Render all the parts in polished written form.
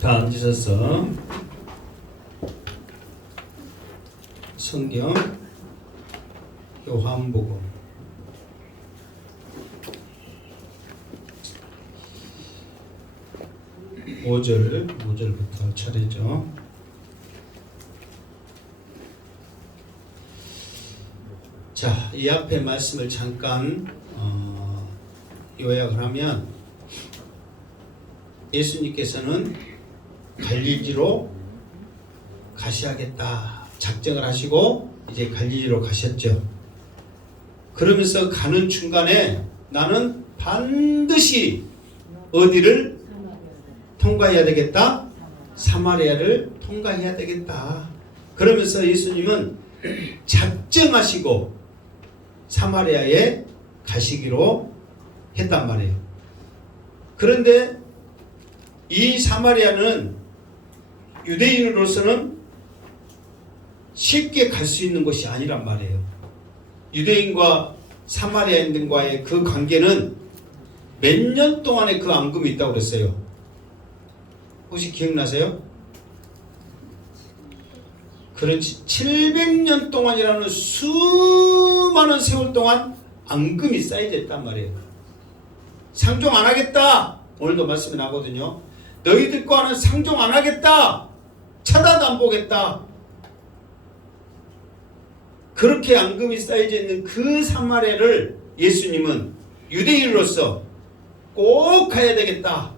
다 앉으셔서 성경 요한복음 5절부터 차례죠. 자, 이 앞에 말씀을 잠깐 요약을 하면 예수님께서는 갈릴리로 가셔야겠다 작정을 하시고 이제 갈릴리로 가셨죠. 그러면서 가는 중간에 나는 반드시 어디를 통과해야 되겠다? 사마리아를 통과해야 되겠다. 그러면서 예수님은 작정하시고 사마리아에 가시기로 했단 말이에요. 그런데 이 사마리아는 유대인으로서는 쉽게 갈 수 있는 곳이 아니란 말이에요. 유대인과 사마리아인들과의 그 관계는 몇 년 동안의 그 앙금이 있다고 그랬어요. 혹시 기억나세요? 그렇지. 700년 동안이라는 수많은 세월 동안 앙금이 쌓여져 있단 말이에요. 상종 안 하겠다. 오늘도 말씀이 나거든요. 너희들과는 상종 안 하겠다. 쳐다도 안 보겠다. 그렇게 앙금이 쌓여져 있는 그 사마리아를 예수님은 유대인으로서 꼭 가야 되겠다.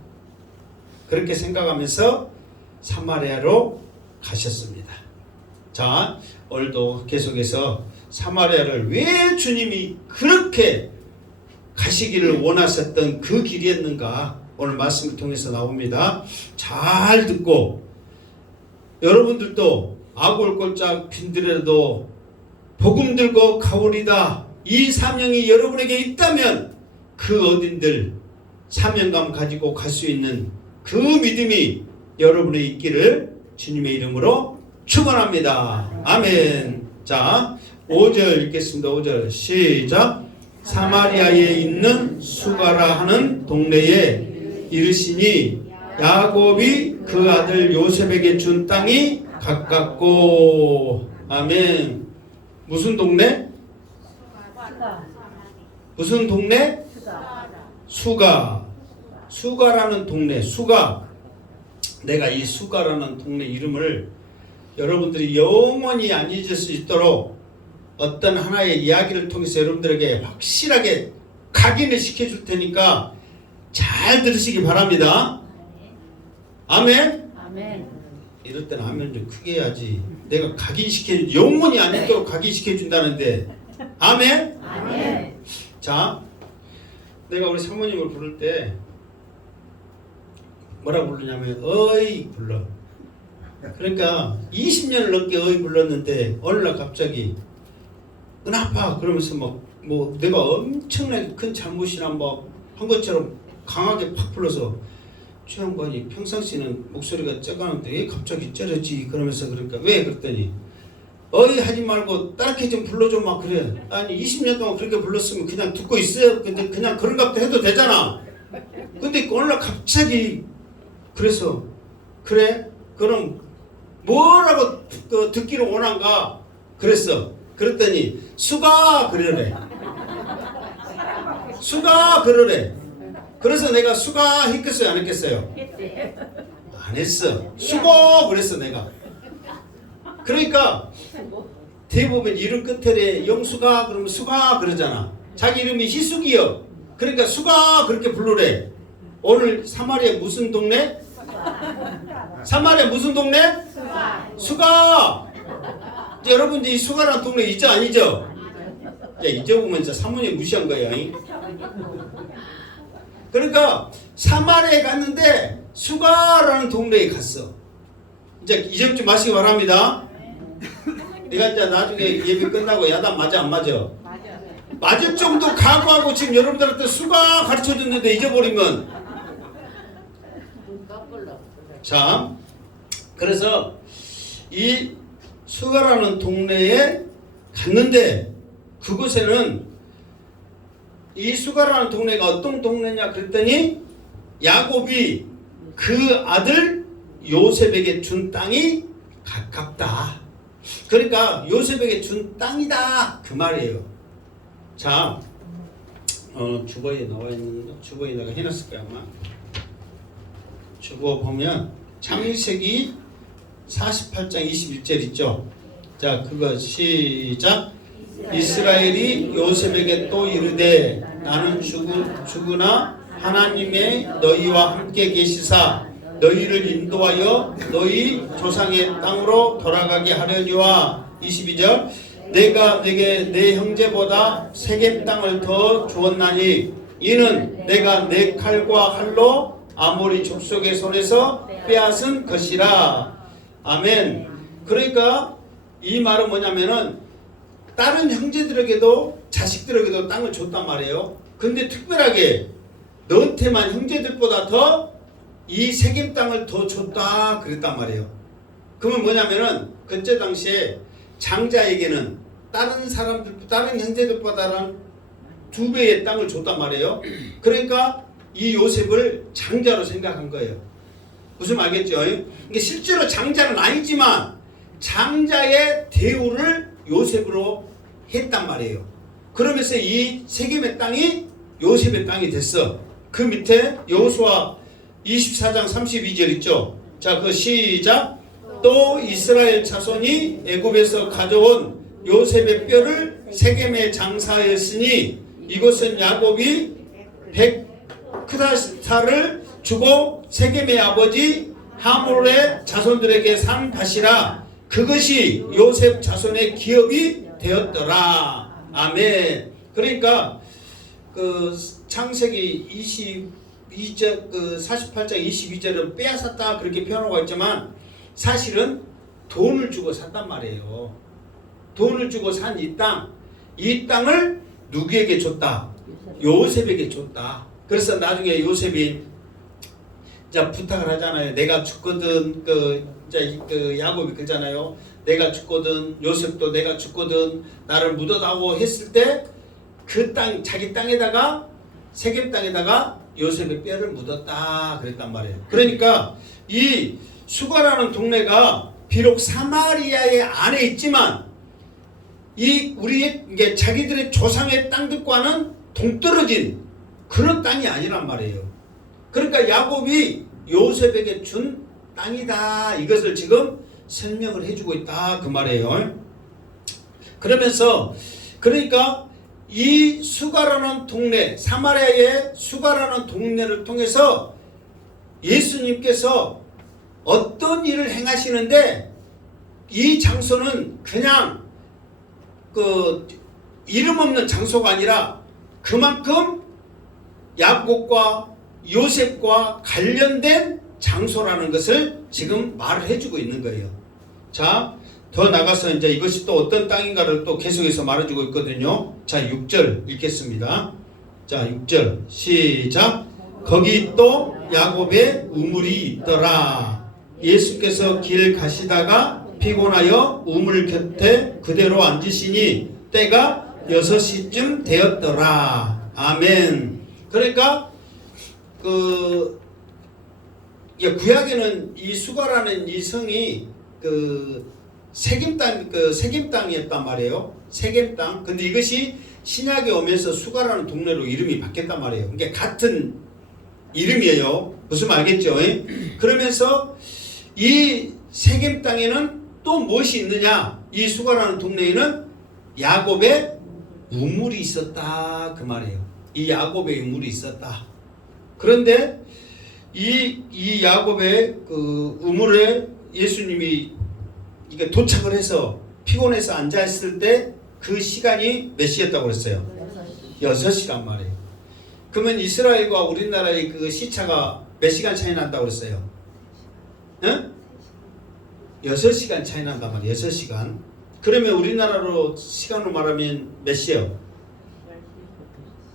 그렇게 생각하면서 사마리아로 가셨습니다. 자, 오늘도 계속해서 사마리아를 왜 주님이 그렇게 가시기를 원하셨던 그 길이었는가 오늘 말씀을 통해서 나옵니다. 잘 듣고 여러분들도 아골골짝 빈들에도 복음 들고 가오리다 이 사명이 여러분에게 있다면 그 어딘들 사명감 가지고 갈 수 있는 그 믿음이 여러분의 있기를 주님의 이름으로 축원합니다. 아멘. 자, 5절 읽겠습니다. 5절 시작. 사마리아에 있는 수가라 하는 동네에 이르시니 야곱이 그 아들 요셉에게 준 땅이 가깝고. 아멘. 무슨 동네? 무슨 동네? 수가. 수가라는 동네. 수가. 내가 이 수가라는 동네 이름을 여러분들이 영원히 안 잊을 수 있도록 어떤 하나의 이야기를 통해서 여러분들에게 확실하게 각인을 시켜줄 테니까 잘 들으시기 바랍니다. 아멘? 아멘. 이럴 때는 아멘 좀 크게 해야지. 내가 각인시켜, 영원히 안 잊도록 각인시켜준다는데. 아멘? 아멘. 자, 내가 우리 사모님을 부를 때 뭐라고 부르냐면 어이 불러. 그러니까 20년을 넘게 어이 불렀는데 어느 날 갑자기 은아빠 그러면서 뭐 내가 엄청나게 큰 잘못이나 뭐 한 것처럼 강하게 팍 불러서 최양반이 평상시는 목소리가 작았는데 왜 갑자기 쩌르지 그러면서 그러니까 왜 그랬더니 어이 하지 말고 따르게 좀 불러줘 막 그래. 아니 20년 동안 그렇게 불렀으면 그냥 듣고 있어요. 근데 그냥 그런 값도 해도 되잖아. 근데 어느 날 갑자기 그래서 그래 그럼 뭐라고 듣기를 원한가 그랬어. 그랬더니 수가 그러래. 수가 그러래. 그래서 내가 수가 했겠어요 안 했겠어요? 안 했어. 수고 그랬어 내가. 그러니까 대부분 이름 끝에 영수가 그러면 수가 그러잖아. 자기 이름이 희숙이요. 그러니까 수가 그렇게 부르래. 오늘 사마리아 무슨 동네? 사마리아 무슨 동네? 수가. 이제 여러분 이제 이 수가라는 동네 있죠 아니죠? 야, 잊어보면 진짜 사모님 무시한 거야. 그러니까 사마리아에 갔는데 수가라는 동네에 갔어. 이제 잊어먹지 마시기 바랍니다. 내가 이제 나중에 예배 끝나고 야단 맞아 안 맞아? 맞을 정도 각오하고 지금 여러분들한테 수가 가르쳐줬는데 잊어버리면. 자, 그래서 이 수가라는 동네에 갔는데 그곳에는 이 수가라는 동네가 어떤 동네냐 그랬더니 야곱이 그 아들 요셉에게 준 땅이 가깝다. 그러니까 요셉에게 준 땅이다 그 말이에요. 자, 주보에 나와 있는 주보에 내가 해놨을 거야 아마. 주보 보면 창세기 48장 21절 있죠. 자, 그거 시작. 이스라엘이 요셉에게 또 이르되 나는 죽으나 하나님의 너희와 함께 계시사 너희를 인도하여 너희 조상의 땅으로 돌아가게 하려니와. 22절. 내가 내게 내 형제보다 세겜 땅을 더 주었나니 이는 내가 내 칼과 활로 아모리 족속의 손에서 빼앗은 것이라. 아멘. 그러니까 이 말은 뭐냐면은 다른 형제들에게도 자식들에게도 땅을 줬단 말이에요. 근데 특별하게 너한테만 형제들보다 더 이 세겜 땅을 더 줬다 그랬단 말이에요. 그러면 뭐냐면은 그때 당시에 장자에게는 다른 형제들보다는 2배의 땅을 줬단 말이에요. 그러니까 이 요셉을 장자로 생각한 거예요. 무슨 말겠죠? 이게 실제로 장자는 아니지만 장자의 대우를 요셉으로 했단 말이에요. 그러면서 이 세겜의 땅이 요셉의 땅이 됐어. 그 밑에 여호수아 24장 32절 있죠. 자, 그 시작. 또 이스라엘 자손이 애굽에서 가져온 요셉의 뼈를 세겜에 장사하였으니 이것은 야곱이 백크다스타를 주고 세겜의 아버지 하몰의 자손들에게 산 밭이라. 그것이 요셉 자손의 기업이 되었더라. 아멘. 그러니까 그 창세기 22절 그 48장 22절은 빼앗았다 그렇게 표현하고 있지만 사실은 돈을 주고 샀단 말이에요. 돈을 주고 산 이 땅을 누구에게 줬다? 요셉에게 줬다. 그래서 나중에 요셉이 자 부탁을 하잖아요. 내가 죽거든 그 야곱이 그러잖아요. 내가 죽거든 요셉도 내가 죽거든 나를 묻어다오 했을 때 그 땅 자기 땅에다가 세겜 땅에다가 요셉의 뼈를 묻었다 그랬단 말이에요. 그러니까 이 수가라는 동네가 비록 사마리아의 안에 있지만 이 우리의 이게 자기들의 조상의 땅들과는 동떨어진 그런 땅이 아니란 말이에요. 그러니까 야곱이 요셉에게 준 땅이다 이것을 지금 설명을 해주고 있다 그 말이에요. 그러면서 그러니까 이 수가라는 동네 사마리아의 수가라는 동네를 통해서 예수님께서 어떤 일을 행하시는데 이 장소는 그냥 그 이름 없는 장소가 아니라 그만큼 야곱과 요셉과 관련된 장소라는 것을 지금 말을 해주고 있는 거예요. 자, 더 나가서 이제 이것이 또 어떤 땅인가를 또 계속해서 말해주고 있거든요. 자, 6절 읽겠습니다. 자, 6절 시작. 거기 또 야곱의 우물이 있더라. 예수께서 길 가시다가 피곤하여 우물 곁에 그대로 앉으시니 때가 6시쯤 되었더라. 아멘. 그러니까 그 구약에는 이 수가라는 이 성이 그 세겜 땅이었단 말이에요. 세겜 땅. 근데 이것이 신약에 오면서 수가라는 동네로 이름이 바뀌었단 말이에요. 그러니까 같은 이름이에요. 무슨 말겠죠? 그러면서 이 세겜 땅에는 또 무엇이 있느냐? 이 수가라는 동네에는 야곱의 우물이 있었다 그 말이에요. 이 야곱의 우물이 있었다. 그런데 이 야곱의 그 우물에 예수님이 이게 도착을 해서 피곤해서 앉아 있을 때 그 시간이 몇 시였다고 그랬어요? 6시란 말이에요. 그러면 이스라엘과 우리나라의 그 시차가 몇 시간 차이 난다고 그랬어요? 응? 6시간 차이 난단 말이에요. 6시간. 그러면 우리나라로 시간으로 말하면 몇 시요?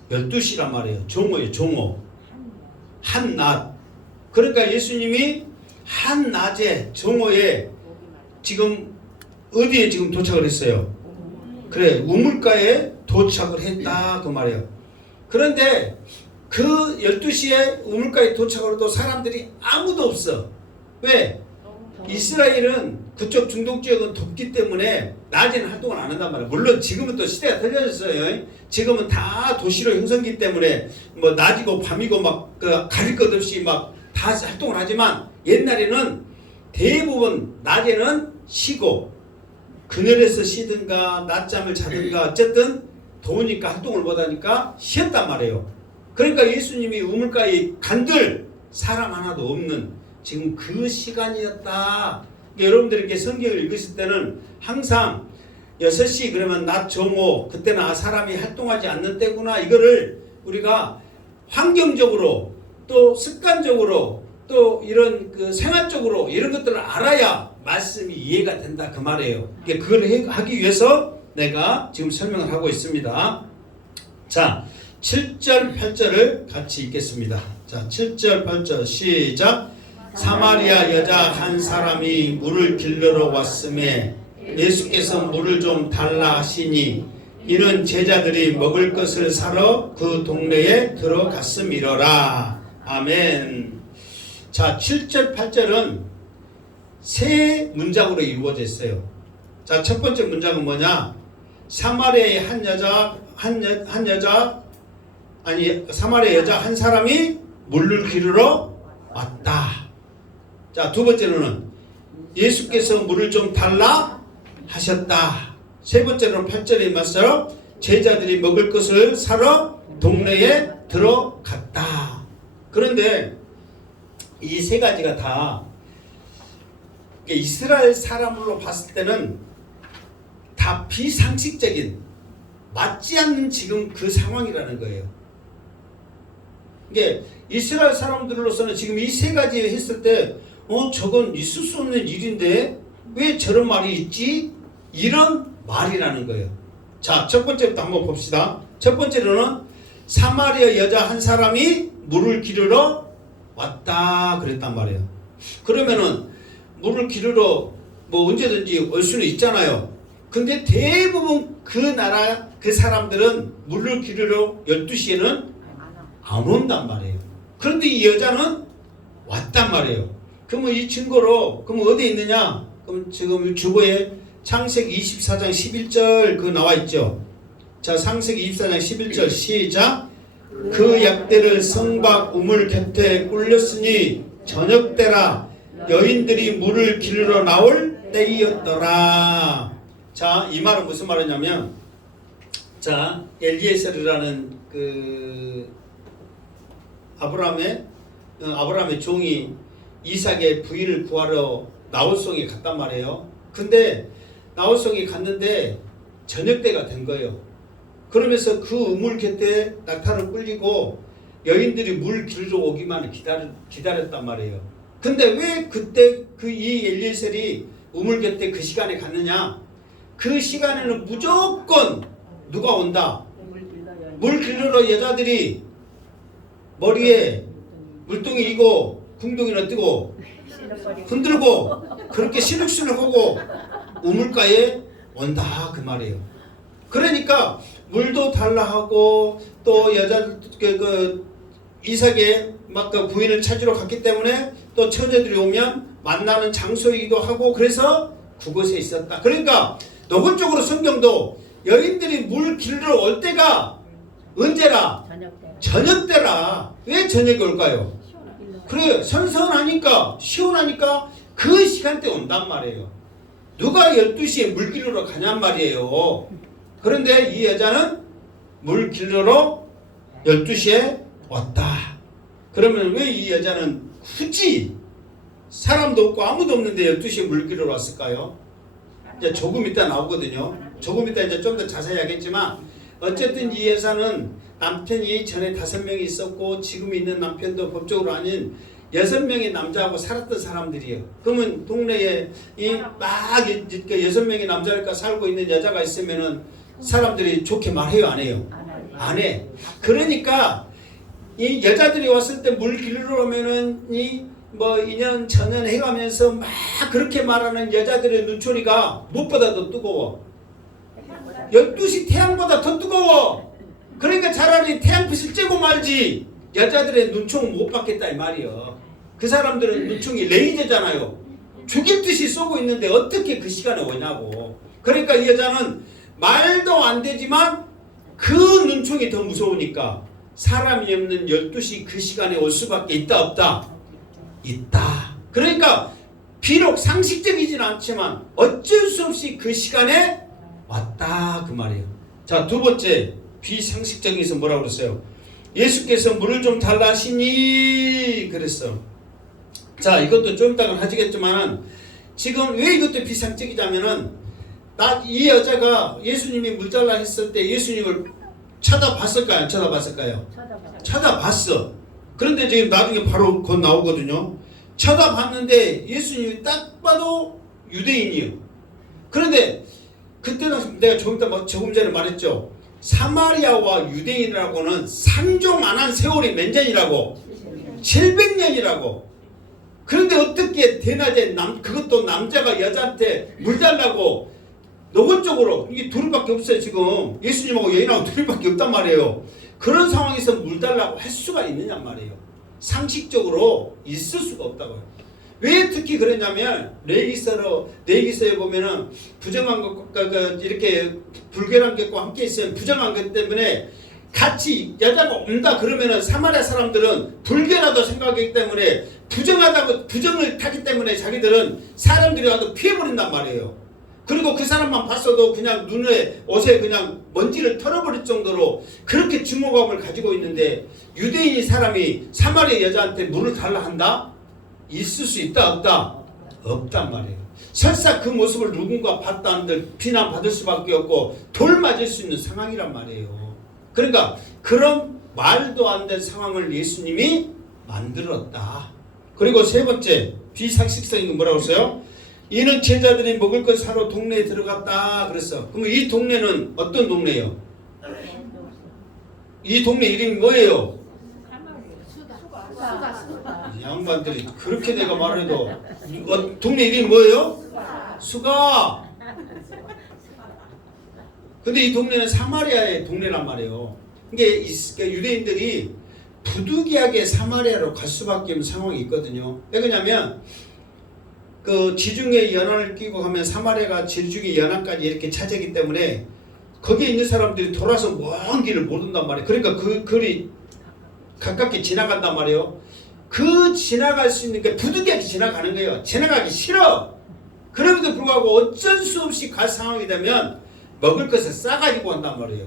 12시란 말이에요. 종오예요. 종오. 한낮. 그러니까 예수님이 한낮에 종오에 지금 어디에 지금 도착을 했어요? 그래, 우물가에 도착을 했다 그 말이에요. 그런데 그 12시에 우물가에 도착을 해도 사람들이 아무도 없어. 왜? 이스라엘은 그쪽 중동 지역은 덥기 때문에 낮에는 활동을 안 한단 말이에요. 물론 지금은 또 시대가 달라졌어요. 지금은 다 도시로 형성기 때문에 뭐 낮이고 밤이고 막 그 가릴 것 없이 막 다 활동을 하지만 옛날에는 대부분 낮에는 쉬고 그늘에서 쉬든가 낮잠을 자든가 어쨌든 더우니까 활동을 못하니까 쉬었단 말이에요. 그러니까 예수님이 우물가에 간들 사람 하나도 없는 지금 그 시간이었다. 여러분들에게 성경을 읽으실 때는 항상 6시 그러면 낮 정오 그때는 사람이 활동하지 않는 때구나. 이거를 우리가 환경적으로 또 습관적으로 또 이런 그 생활적으로 이런 것들을 알아야 말씀이 이해가 된다 그 말이에요. 그걸 하기 위해서 내가 지금 설명을 하고 있습니다. 자, 7절 8절을 같이 읽겠습니다. 자, 7절 8절 시작. 사마리아 여자 한 사람이 물을 길러러 왔음에 예수께서 물을 좀 달라 하시니 이는 제자들이 먹을 것을 사러 그 동네에 들어갔음이러라. 아멘. 자, 7절 8절은 세 문장으로 이루어져 있어요. 자, 첫 번째 문장은 뭐냐? 사마리아의 사마리아 여자 한 사람이 물을 기르러 왔다. 자, 두 번째로는 예수께서 물을 좀 달라 하셨다. 세 번째로는 8절에 말씀 제자들이 먹을 것을 사러 동네에 들어갔다. 그런데 이 세 가지가 다 이스라엘 사람으로 봤을 때는 다 비상식적인 맞지 않는 지금 그 상황이라는 거예요. 이게 이스라엘 사람들로서는 지금 이 세 가지 했을 때 저건 있을 수 없는 일인데 왜 저런 말이 있지? 이런 말이라는 거예요. 자, 첫 번째부터 한번 봅시다. 첫 번째로는 사마리아 여자 한 사람이 물을 기르러 왔다 그랬단 말이에요. 그러면은 물을 기르러 뭐 언제든지 올 수는 있잖아요. 근데 대부분 그 나라 그 사람들은 물을 기르러 12시에는 안 온단 말이에요. 그런데 이 여자는 왔단 말이에요. 그러면 이 증거로 그럼 어디에 있느냐? 그럼 지금 주보에 창세기 24장 11절 그 나와 있죠. 자, 창세기 24장 11절 시작. 그 약대를 성박 우물 곁에 꿀렸으니 저녁 때라 여인들이 물을 기르러 나올 때이었더라. 자, 이 말은 무슨 말이냐면 자, 엘리에셀이라는 그 아브라함의 종이 이삭의 부인을 구하러 나홀성에 갔단 말이에요. 근데 나홀성에 갔는데 저녁 때가 된 거예요. 그러면서 그 우물 곁에 낙타를 끌리고 여인들이 물 기르러 오기만 기다렸단 말이에요. 근데 왜 그때 이 엘리에셀이 우물 곁에 그 시간에 갔느냐? 그 시간에는 무조건 누가 온다? 물 기르러 여자들이 머리에 물동이 이고 궁둥이를 뜨고 흔들고 그렇게 시룩시룩하고 우물가에 온다 그 말이에요. 그러니까 물도 달라 하고 또 여자 이삭의 막 그 부인을 찾으러 갔기 때문에 또 처녀들이 오면 만나는 장소이기도 하고 그래서 그곳에 있었다. 그러니까 노골적으로 성경도 여인들이 물 기르러 올 때가 언제라? 저녁 때라. 왜 저녁에 올까요? 그래, 선선하니까 시원하니까 그 시간대 온단 말이에요. 누가 12시에 물 기르러 가냔 말이에요. 그런데 이 여자는 물 기르러 12시에 왔다. 그러면 왜 이 여자는 굳이 사람도 없고 아무도 없는데 12시에 물 기르러 왔을까요? 이제 조금 이따 나오거든요. 조금 이따 이제 좀 더 자세히 하겠지만 어쨌든 이 여자는 남편이 전에 5명이 있었고 지금 있는 남편도 법적으로 아닌 6명의 남자하고 살았던 사람들이에요. 그러면 동네에 막 6명의 남자가 살고 있는 여자가 있으면은 사람들이 좋게 말해요, 안 해요? 안 해. 그러니까 이 여자들이 왔을 때 물 기르러 오면은 뭐 2년 전년 해가면서 막 그렇게 말하는 여자들의 눈초리가 무엇보다 더 뜨거워. 12시 태양보다 더 뜨거워. 그러니까 차라리 태양빛을 쬐고 말지 여자들의 눈총을 못 받겠다 이 말이요. 그 사람들은 눈총이 레이저잖아요. 죽일 듯이 쏘고 있는데 어떻게 그 시간에 오냐고. 그러니까 이 여자는 말도 안 되지만 그 눈총이 더 무서우니까 사람이 없는 12시 그 시간에 올 수밖에 있다 없다? 있다. 그러니까 비록 상식적이진 않지만 어쩔 수 없이 그 시간에 왔다 그 말이에요. 자, 두 번째 비상식적인에서 뭐라고 그랬어요? 예수께서 물을 좀 달라 하시니 그랬어. 자, 이것도 좀 이따가 하시겠지만 지금 왜 이것도 비상적이냐면은 이 여자가 예수님이 물 달라 했을 때 예수님을 쳐다봤을까요? 안 쳐다봤을까요? 쳐다봤어. 그런데 지금 나중에 바로 곧 나오거든요. 쳐다봤는데 예수님이 딱 봐도 유대인이에요. 그런데 그때는 내가 조금 전에 말했죠. 사마리아와 유대인이라고는 상종안한 세월이 몇 년이라고? 700년이라고. 그런데 어떻게 대낮에 그것도 남자가 여자한테 물 달라고 노골적으로, 이게 둘밖에 없어요. 지금 예수님하고 여인하고 둘밖에 없단 말이에요. 그런 상황에서 물 달라고 할 수가 있느냐 말이에요. 상식적으로 있을 수가 없다고요. 왜 특히 그러냐면 레위기서에 보면은 부정한 것과 이렇게 불결한 것과 함께 있어요. 부정한 것 때문에 같이 여자가 온다 그러면은 사마리아 사람들은 불결하다고 생각하기 때문에 부정을 타기 때문에 자기들은 사람들이 와도 피해버린단 말이에요. 그리고 그 사람만 봤어도 그냥 눈에 옷에 그냥 먼지를 털어버릴 정도로 그렇게 증오감을 가지고 있는데 유대인이 사람이 사마리아 여자한테 물을 달라 한다? 있을 수 있다 없다? 없단 말이에요. 설사 그 모습을 누군가 봤다 한들 비난받을 수밖에 없고 돌 맞을 수 있는 상황이란 말이에요. 그러니까 그런 말도 안 된 상황을 예수님이 만들었다. 그리고 세 번째 비상식적인 건 뭐라고 했어요? 이는 제자들이 먹을 것 사러 동네에 들어갔다 그랬어. 그럼 이 동네는 어떤 동네예요? 이 동네 이름이 뭐예요? 양반들이 그렇게 내가 말해도 동네 이름이 뭐예요? 수가. 근데 이 동네는 사마리아의 동네란 말이에요. 이게 유대인들이 부득이하게 사마리아로 갈 수밖에 없는 상황이 있거든요. 왜 그러냐면 그 지중해 연안을 끼고 가면 사마리아가 지중해 연안까지 이렇게 차지하기 때문에 거기에 있는 사람들이 돌아서 먼 길을 못 온단 말이에요. 그러니까 그 거리 가깝게 지나간단 말이에요. 그 지나갈 수 있는 게 부득이하게 지나가는 거예요. 지나가기 싫어. 그럼에도 불구하고 어쩔 수 없이 갈 상황이 되면 먹을 것을 싸가지고 간단 말이에요.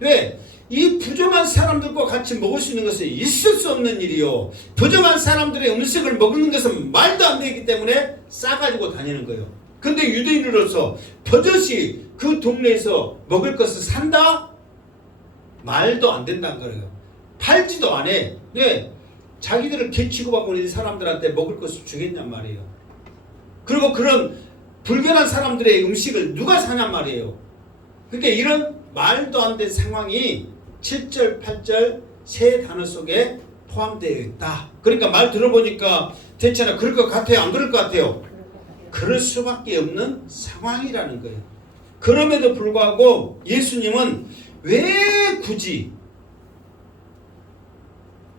왜? 이 부정한 사람들과 같이 먹을 수 있는 것은 있을 수 없는 일이요. 부정한 사람들의 음식을 먹는 것은 말도 안 되기 때문에 싸가지고 다니는 거예요. 근데 유대인으로서 버젓이 그 동네에서 먹을 것을 산다? 말도 안 된다는 거예요. 팔지도 안 해. 네. 자기들을 개 취급하고 있는 사람들한테 먹을 것을 주겠냔 말이에요. 그리고 그런 불결한 사람들의 음식을 누가 사냔 말이에요. 그러니까 이런 말도 안 된 상황이 7절, 8절 세 단어 속에 포함되어 있다. 그러니까 말 들어보니까 대체나 그럴 것 같아요? 안 그럴 것 같아요? 그럴 수밖에 없는 상황이라는 거예요. 그럼에도 불구하고 예수님은 왜 굳이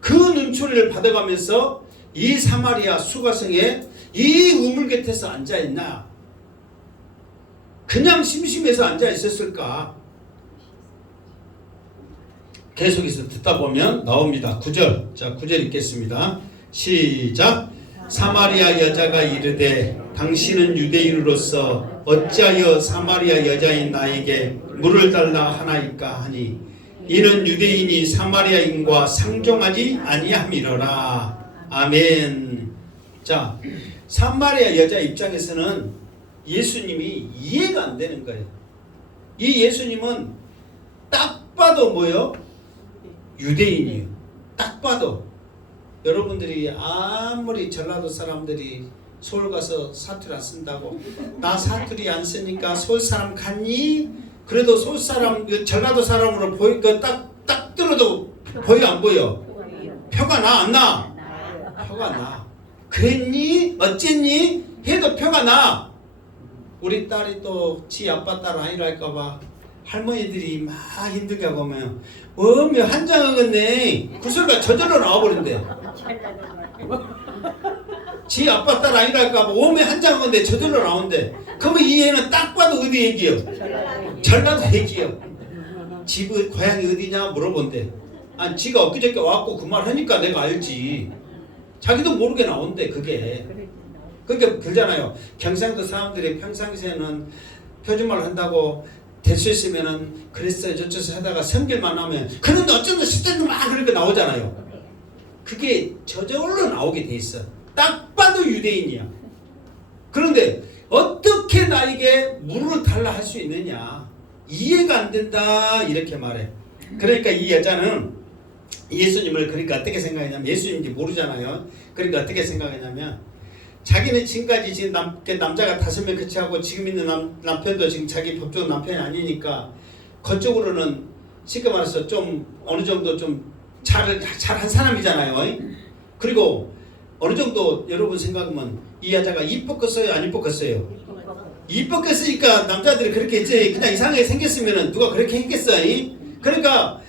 그 눈초리를 받아가면서 이 사마리아 수가성에 이 우물 곁에서 앉아있나? 그냥 심심해서 앉아있었을까? 계속해서 듣다 보면 나옵니다. 9절. 자, 9절 읽겠습니다. 시작. 사마리아 여자가 이르되 당신은 유대인으로서 어찌하여 사마리아 여자인 나에게 물을 달라 하나이까 하니 이는 유대인이 사마리아인과 상종하지 아니함이로라. 아멘. 자, 사마리아 여자 입장에서는 예수님이 이해가 안 되는 거예요. 이 예수님은 딱 봐도 뭐요? 유대인이에요. 딱 봐도. 여러분들이 아무리 전라도 사람들이 서울 가서 사투리 안 쓴다고 나 사투리 안 쓰니까 서울 사람 같니? 그래도 서울 사람 전라도 사람으로 보이니까 딱 들어도 보여 안 보여? 표가 나 안 나? 표가 나. 그랬니? 어쨌니? 해도 표가 나. 우리 딸이 또 지 아빠 딸 아니랄까봐 할머니들이 막 힘들게 하고 오면 한장하겠네 그 소리가 저절로 나와버린대. 지 아빠 딸 아니랄까 봐 오메 한장 건데 저절로 나온대. 그러면 이 애는 딱 봐도 어디 얘기요? 전라도 얘기요. 집 고향이 어디냐 물어본대. 아 지가 엊그저께 왔고 그 말 하니까 내가 알지. 자기도 모르게 나온대 그게. 그러니까 그러잖아요. 경상도 사람들이 평상시에는 표준말 한다고 될 수 있으면은 그랬어요 저쩌서 하다가 성질만 나면 그런데 어쩐다 싶던데 막 그렇게 나오잖아요. 그게 저절로 나오게 돼 있어. 딱 봐도 유대인이야. 그런데 어떻게 나에게 물을 달라 할 수 있느냐? 이해가 안 된다 이렇게 말해. 그러니까 이 여자는 예수님을 그러니까 어떻게 생각했냐면 예수님인지 모르잖아요. 그러니까 어떻게 생각했냐면 자기는 지금까지 지금 남자가 5명 거치하고 지금 있는 남편도 지금 자기 법적으로 남편이 아니니까 그쪽으로는 쉽게 말해서 좀 어느 정도 좀 잘한 사람이잖아요. 그리고 어느 정도 여러분 생각하면 이 여자가 이뻤겠어요? 안 이뻤겠어요? 이뻤겠으니까 남자들이 그렇게 이제 그냥 이상하게 생겼으면 누가 그렇게 했겠어요? 그러니까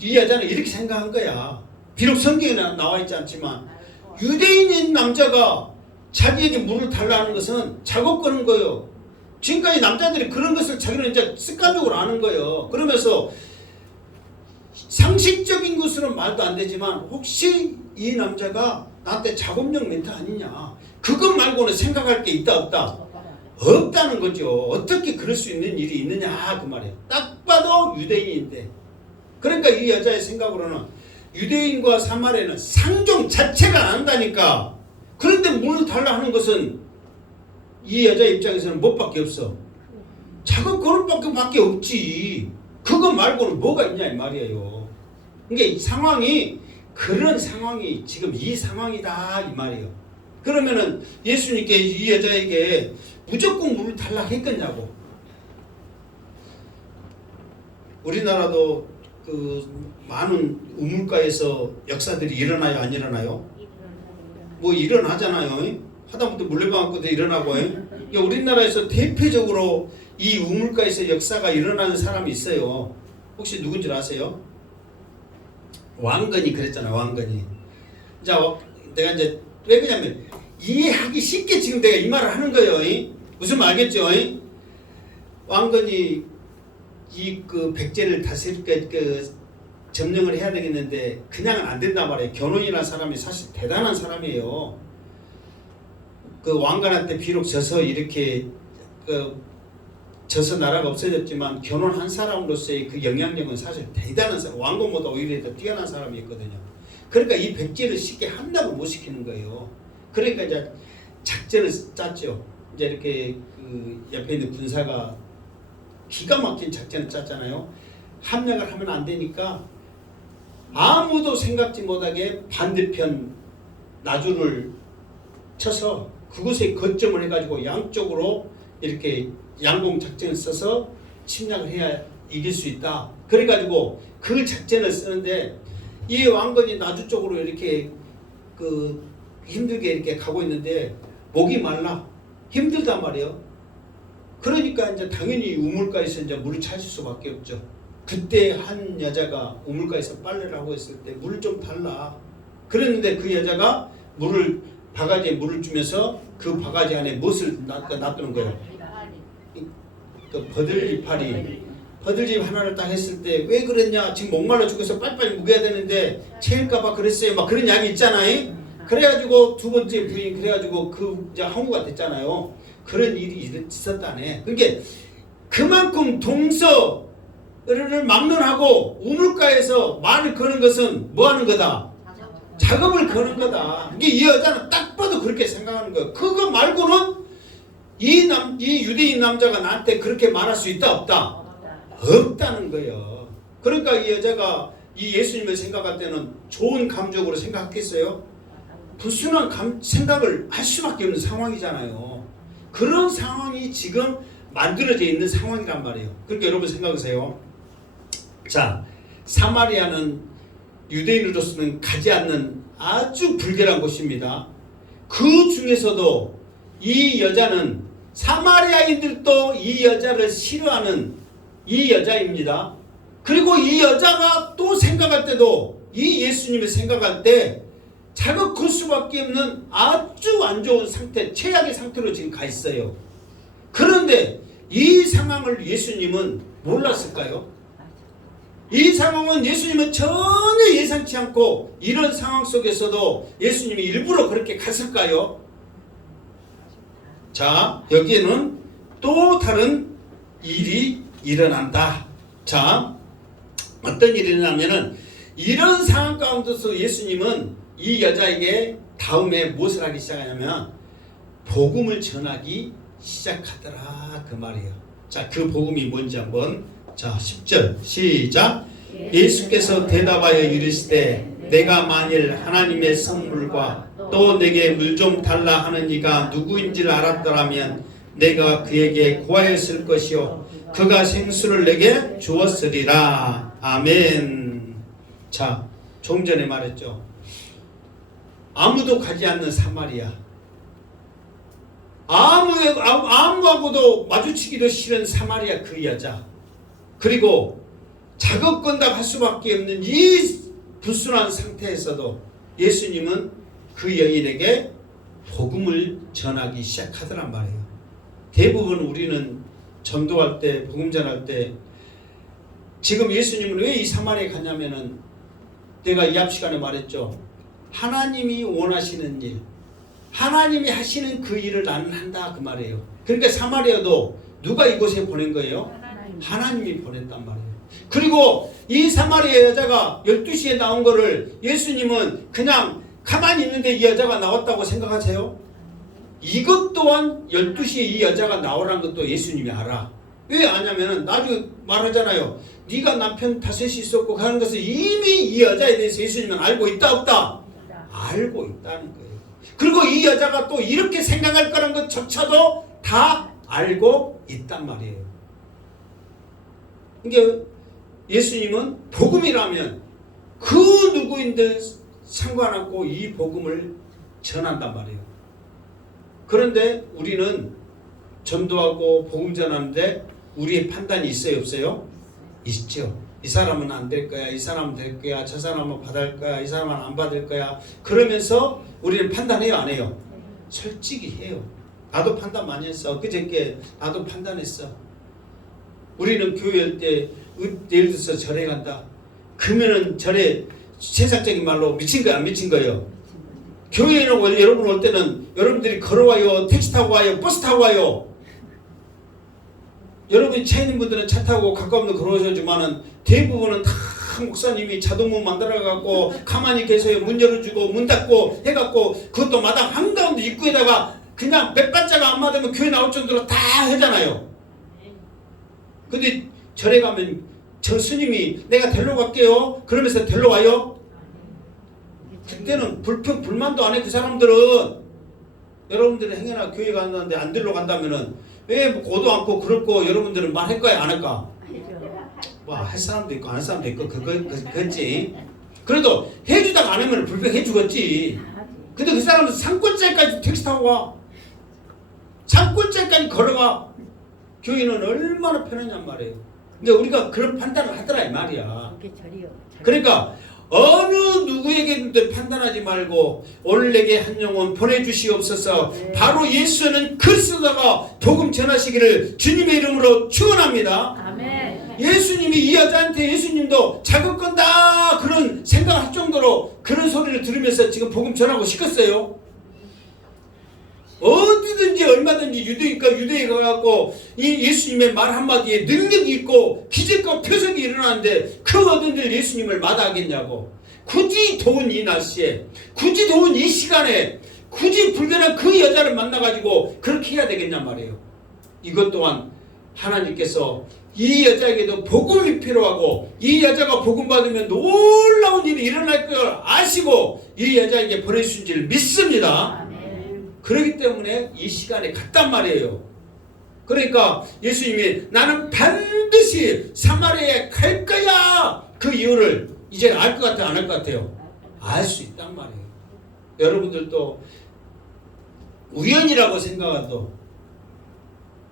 이 여자는 이렇게 생각한 거야. 비록 성경에 나와 있지 않지만 유대인인 남자가 자기에게 물을 달라는 것은 작업 거는 거예요. 지금까지 남자들이 그런 것을 자기는 이제 습관적으로 아는 거예요. 그러면서 상식적인 것으로는 말도 안 되지만 혹시 이 남자가 나한테 작업용 멘트 아니냐 그것 말고는 생각할 게 있다 없다? 없다는 거죠. 어떻게 그럴 수 있는 일이 있느냐 그 말이에요. 딱 봐도 유대인인데 그러니까 이 여자의 생각으로는 유대인과 사마리아는 상종 자체가 안 한다니까. 그런데 물을 달라 하는 것은 이 여자 입장에서는 뭐밖에 없어. 작업 그릇밖에 없지. 그거 말고는 뭐가 있냐 이 말이에요. 그러니까 상황이 그런 상황이 지금 이 상황이다 이 말이에요. 그러면은 예수님께 이 여자에게 무조건 물을 달라 했겠냐고. 우리나라도 그 많은 우물가에서 역사들이 일어나요 안 일어나요? 뭐 일어나잖아요. 하다못해 물레방앗고도 일어나고. 그러니까 우리나라에서 대표적으로 이 우물가에서 역사가 일어나는 사람이 있어요. 혹시 누군지 아세요? 왕건이 그랬잖아요. 왕건이. 자, 내가 이제 왜 그러냐면 이해하기 쉽게 지금 내가 이 말을 하는 거예요. 무슨 말 알겠죠? 왕건이 이 그 백제를 다스릴 그 점령을 해야 되겠는데 그냥은 안 된단 말이에요. 견훤이라는 사람이 사실 대단한 사람이에요. 그 왕관한테 비록 져서 이렇게 져서 나라가 없어졌지만 견훤한 사람으로서의 그 영향력은 사실 대단한 사람, 왕건보다 오히려 더 뛰어난 사람이었거든요. 그러니까 이 백제를 쉽게 함락을 못 시키는 거예요. 그러니까 이제 작전을 짰죠. 이제 이렇게 그 옆에 있는 군사가 기가 막힌 작전을 짰잖아요. 함락을 하면 안 되니까 아무도 생각지 못하게 반대편 나주를 쳐서 그곳에 거점을 해가지고 양쪽으로 이렇게 양공 작전을 써서 침략을 해야 이길 수 있다. 그래가지고 그 작전을 쓰는데 이 왕건이 나주 쪽으로 이렇게 그 힘들게 이렇게 가고 있는데 목이 말라 힘들단 말이에요. 그러니까 이제 당연히 우물가에서 이제 물을 찾을 수밖에 없죠. 그때 한 여자가 우물가에서 빨래를 하고 있을 때 물 좀 달라. 그랬는데 그 여자가 물을 바가지에 물을 주면서 그 바가지 안에 무엇을 놔두는 거예요. 그 버들잎 하나를 딱 했을 때 왜 그랬냐? 지금 목말라 죽어서 빨리빨리 묵여야 되는데 채일까봐 그랬어요. 막 그런 이야기 있잖아요. 그래가지고 두 번째 부인 그래가지고 그 이제 항우가 됐잖아요. 그런 일이 있었다네. 그러니까 그만큼 동서를 막론하고 우물가에서 말을 거는 것은 뭐 하는 거다? 작업을 거는 거다. 이게 이 여자는 딱 봐도 그렇게 생각하는 거예요. 그거 말고는 이 유대인 남자가 나한테 그렇게 말할 수 있다 없다? 없다는 거예요. 그러니까 이 여자가 이 예수님을 생각할 때는 좋은 감정으로 생각했겠어요? 불순한 생각을 할 수밖에 없는 상황이잖아요. 그런 상황이 지금 만들어져 있는 상황이란 말이에요. 그러니까 여러분 생각하세요. 자, 사마리아는 유대인으로서는 가지 않는 아주 불결한 곳입니다. 그 중에서도 이 여자는 사마리아인들도 이 여자를 싫어하는 이 여자입니다. 그리고 이 여자가 또 생각할 때도 이 예수님을 생각할 때 자극할 수밖에 없는 아주 안 좋은 상태, 최악의 상태로 지금 가 있어요. 그런데 이 상황을 예수님은 몰랐을까요? 이 상황은 예수님은 전혀 예상치 않고 이런 상황 속에서도 예수님이 일부러 그렇게 갔을까요? 자, 여기에는 또 다른 일이 일어난다. 자, 어떤 일이 일어나면은 이런 상황 가운데서 예수님은 이 여자에게 다음에 무엇을 하기 시작하냐면 복음을 전하기 시작하더라 그 말이에요. 자, 그 복음이 뭔지 한번 자 10절 시작. 예수께서 대답하여 이르시되 내가 만일 하나님의 성물과 또 내게 물 좀 달라 하는 이가 누구인지를 알았더라면 내가 그에게 구하였을 것이요 그가 생수를 내게 주었으리라. 아멘. 자, 좀 전에 말했죠. 아무도 가지 않는 사마리아, 아무하고도 마주치기도 싫은 사마리아 그 여자, 그리고 자극건답 할 수밖에 없는 이 불순한 상태에서도 예수님은 그 여인에게 복음을 전하기 시작하더란 말이에요. 대부분 우리는 전도할 때, 복음 전할 때 지금 예수님은 왜 이 사마리아에 갔냐면은 내가 이 앞 시간에 말했죠. 하나님이 원하시는 일, 하나님이 하시는 그 일을 나는 한다 그 말이에요. 그러니까 사마리아도 누가 이곳에 보낸 거예요? 하나님이 보냈단 말이에요. 그리고 이 사마리아 여자가 12시에 나온 거를 예수님은 그냥 가만히 있는데 이 여자가 나왔다고 생각하세요? 이것 또한 12시에 이 여자가 나오라는 것도 예수님이 알아. 왜 아냐면은 나중에 말하잖아요. 네가 남편 다섯이 있었고 하는 것을 이미 이 여자에 대해서 예수님은 알고 있다 없다? 알고 있다는 거예요. 그리고 이 여자가 또 이렇게 생각할 거라는 것조차도 다 알고 있단 말이에요. 이게 예수님은 복음이라면 그 누구인들 상관없고 이 복음을 전한단 말이에요. 그런데 우리는 전도하고 복음 전하는데 우리의 판단이 있어요 없어요? 있죠. 이 사람은 안 될 거야, 이 사람은 될 거야, 저 사람은 받을 거야, 이 사람은 안 받을 거야. 그러면서 우리는 판단해요 안 해요? 솔직히 해요. 나도 판단 많이 했어. 그저께 나도 판단했어. 우리는 교회할 때 예를 들어서 절에 간다. 그러면은 절에 세상적인 말로 미친 거야 안 미친 거예요? 교회에는 여러분 올 때는 여러분들이 걸어와요, 택시 타고 와요, 버스 타고 와요. 여러분이 차 있는 분들은 차 타고 가까운 데 걸어오셨지만은 대부분은 다 목사님이 자동문 만들어갖고 가만히 계세요. 문 열어주고 문 닫고 해갖고 그것도 마당 한가운데 입구에다가 그냥 몇 발자가 안 맞으면 교회 나올 정도로 다 하잖아요. 근데 절에 가면 저 스님이 내가 데리러 갈게요. 그러면서 데리러 와요. 그때는 불만도 안 해. 그 사람들은 여러분들은 행여나 교회 갔는데 안 데리러 간다면은 왜 뭐 고도 않고 그렇고 여러분들은 말할 거야 안 할까? 뭐 할 사람도 있고 안 할 사람도 있고 그거지. 그래도 해주다가 안 하면 불평해 주겠지. 근데 그 사람은 산골짜기까지 택시 타고 와. 산골짜기까지 걸어가. 교회는 얼마나 편하냔 말이에요. 근데 우리가 그런 판단을 하더라 이 말이야. 그러니까 어느 누구에게도 판단하지 말고 오늘 내게 한 영혼 보내주시옵소서. 바로 예수는 그리스도가 복음 전하시기를 주님의 이름으로 축원합니다. 아멘. 예수님이 이 여자한테 예수님도 자극건다 그런 생각을 할 정도로 그런 소리를 들으면서 지금 복음 전하고 싶었어요. 어디든지 얼마든지 유대에 가갖고 이 예수님의 말 한마디에 능력이 있고 기적과 표적이 일어나는데 그 어딘들 예수님을 마다하겠냐고. 굳이 더운 이 날씨에 굳이 더운 이 시간에 굳이 불변한 그 여자를 만나가지고 그렇게 해야 되겠냔 말이에요. 이것 또한 하나님께서 이 여자에게도 복음이 필요하고 이 여자가 복음 받으면 놀라운 일이 일어날 걸 아시고 이 여자에게 보내주신 줄 믿습니다. 그렇기 때문에 이 시간에 갔단 말이에요. 그러니까 예수님이 나는 반드시 사마리아에 갈 거야. 그 이유를 이제 알 것 같아요? 안 알 것 같아요? 알 수 있단 말이에요. 여러분들도 우연이라고 생각해도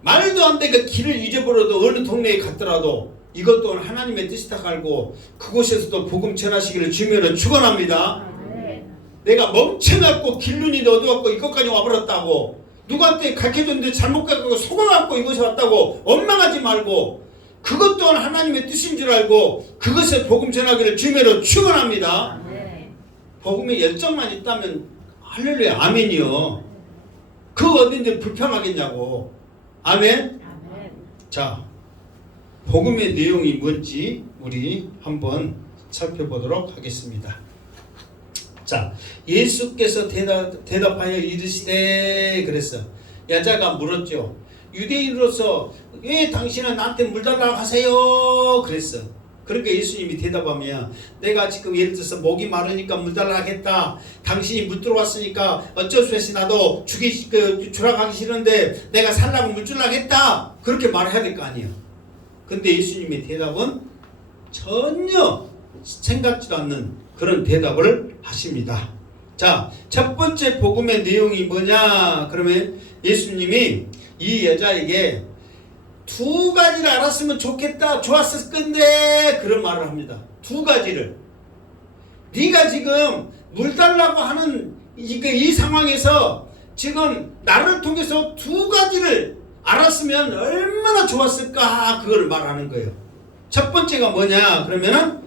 말도 안 되게 길을 잊어버려도 어느 동네에 갔더라도 이것 또한 하나님의 뜻이다 알고 그곳에서도 복음 전하시기를 주님으로 축원합니다. 내가 멍청갖고 길눈이 어두웠고 이것까지 와버렸다고, 누구한테 가르쳐줬는데 잘못 가르치고 속아갖고 이곳에 왔다고 원망하지 말고, 그것 또한 하나님의 뜻인 줄 알고 그것에 복음 전하기를 주님으로 축원합니다. 복음에 열정만 있다면 할렐루야 아멘이요. 그 어딘데 불평하겠냐고. 아멘. 자, 복음의 내용이 뭔지 우리 한번 살펴보도록 하겠습니다. 자, 예수께서 대답하여 이르시되, 그랬어. 여자가 물었죠. 유대인으로서 왜 당신은 나한테 물 달라고 하세요? 그랬어. 그러니까 예수님이 대답하면, 내가 지금 예를 들어서 목이 마르니까 물 달라고 하겠다. 당신이 물 들어왔으니까 어쩔 수 없이 나도 주라 가기 싫은데 내가 살라고 물 주려고 했다. 그렇게 말해야 될 거 아니에요. 근데 예수님의 대답은 전혀 생각지도 않는 그런 대답을 하십니다. 자, 첫 번째 복음의 내용이 뭐냐? 그러면 예수님이 이 여자에게 두 가지를 알았으면 좋겠다, 좋았을 건데, 그런 말을 합니다. 두 가지를. 네가 지금 물 달라고 하는 이 상황에서 지금 나를 통해서 두 가지를 알았으면 얼마나 좋았을까, 그걸 말하는 거예요. 첫 번째가 뭐냐? 그러면은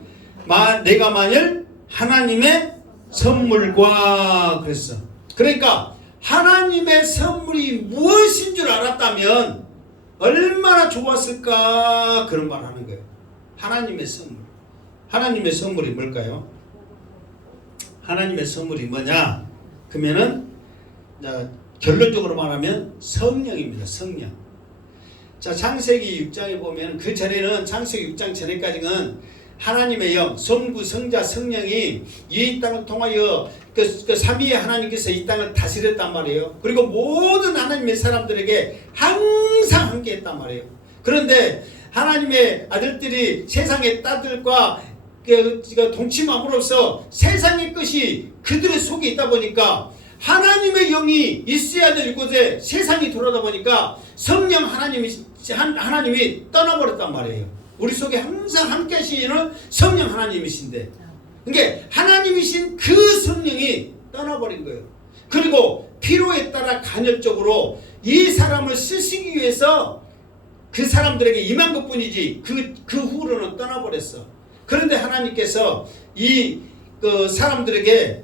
내가 만일 하나님의 선물과, 그랬어. 그러니까 하나님의 선물이 무엇인 줄 알았다면 얼마나 좋았을까, 그런 말 하는 거예요. 하나님의 선물. 하나님의 선물이 뭘까요? 하나님의 선물이 뭐냐? 그러면은 결론적으로 말하면 성령입니다. 성령. 자, 창세기 6장에 보면, 그 전에는 창세기 6장 전에까지는 하나님의 영, 성부, 성자, 성령이 이 땅을 통하여 그 삼위의 하나님께서 이 땅을 다스렸단 말이에요. 그리고 모든 하나님의 사람들에게 항상 함께 했단 말이에요. 그런데 하나님의 아들들이 세상의 딸들과 동침함으로써 세상의 것이 그들의 속에 있다 보니까 하나님의 영이 있어야 될 곳에 세상이 돌아다 보니까 성령 하나님이 떠나버렸단 말이에요. 우리 속에 항상 함께 하시는 성령 하나님이신데, 그러니까 하나님이신 그 성령이 떠나버린 거예요. 그리고 필요에 따라 간접적으로 이 사람을 쓰시기 위해서 그 사람들에게 임한 것뿐이지 그 후로는 떠나버렸어. 그런데 하나님께서 그 사람들에게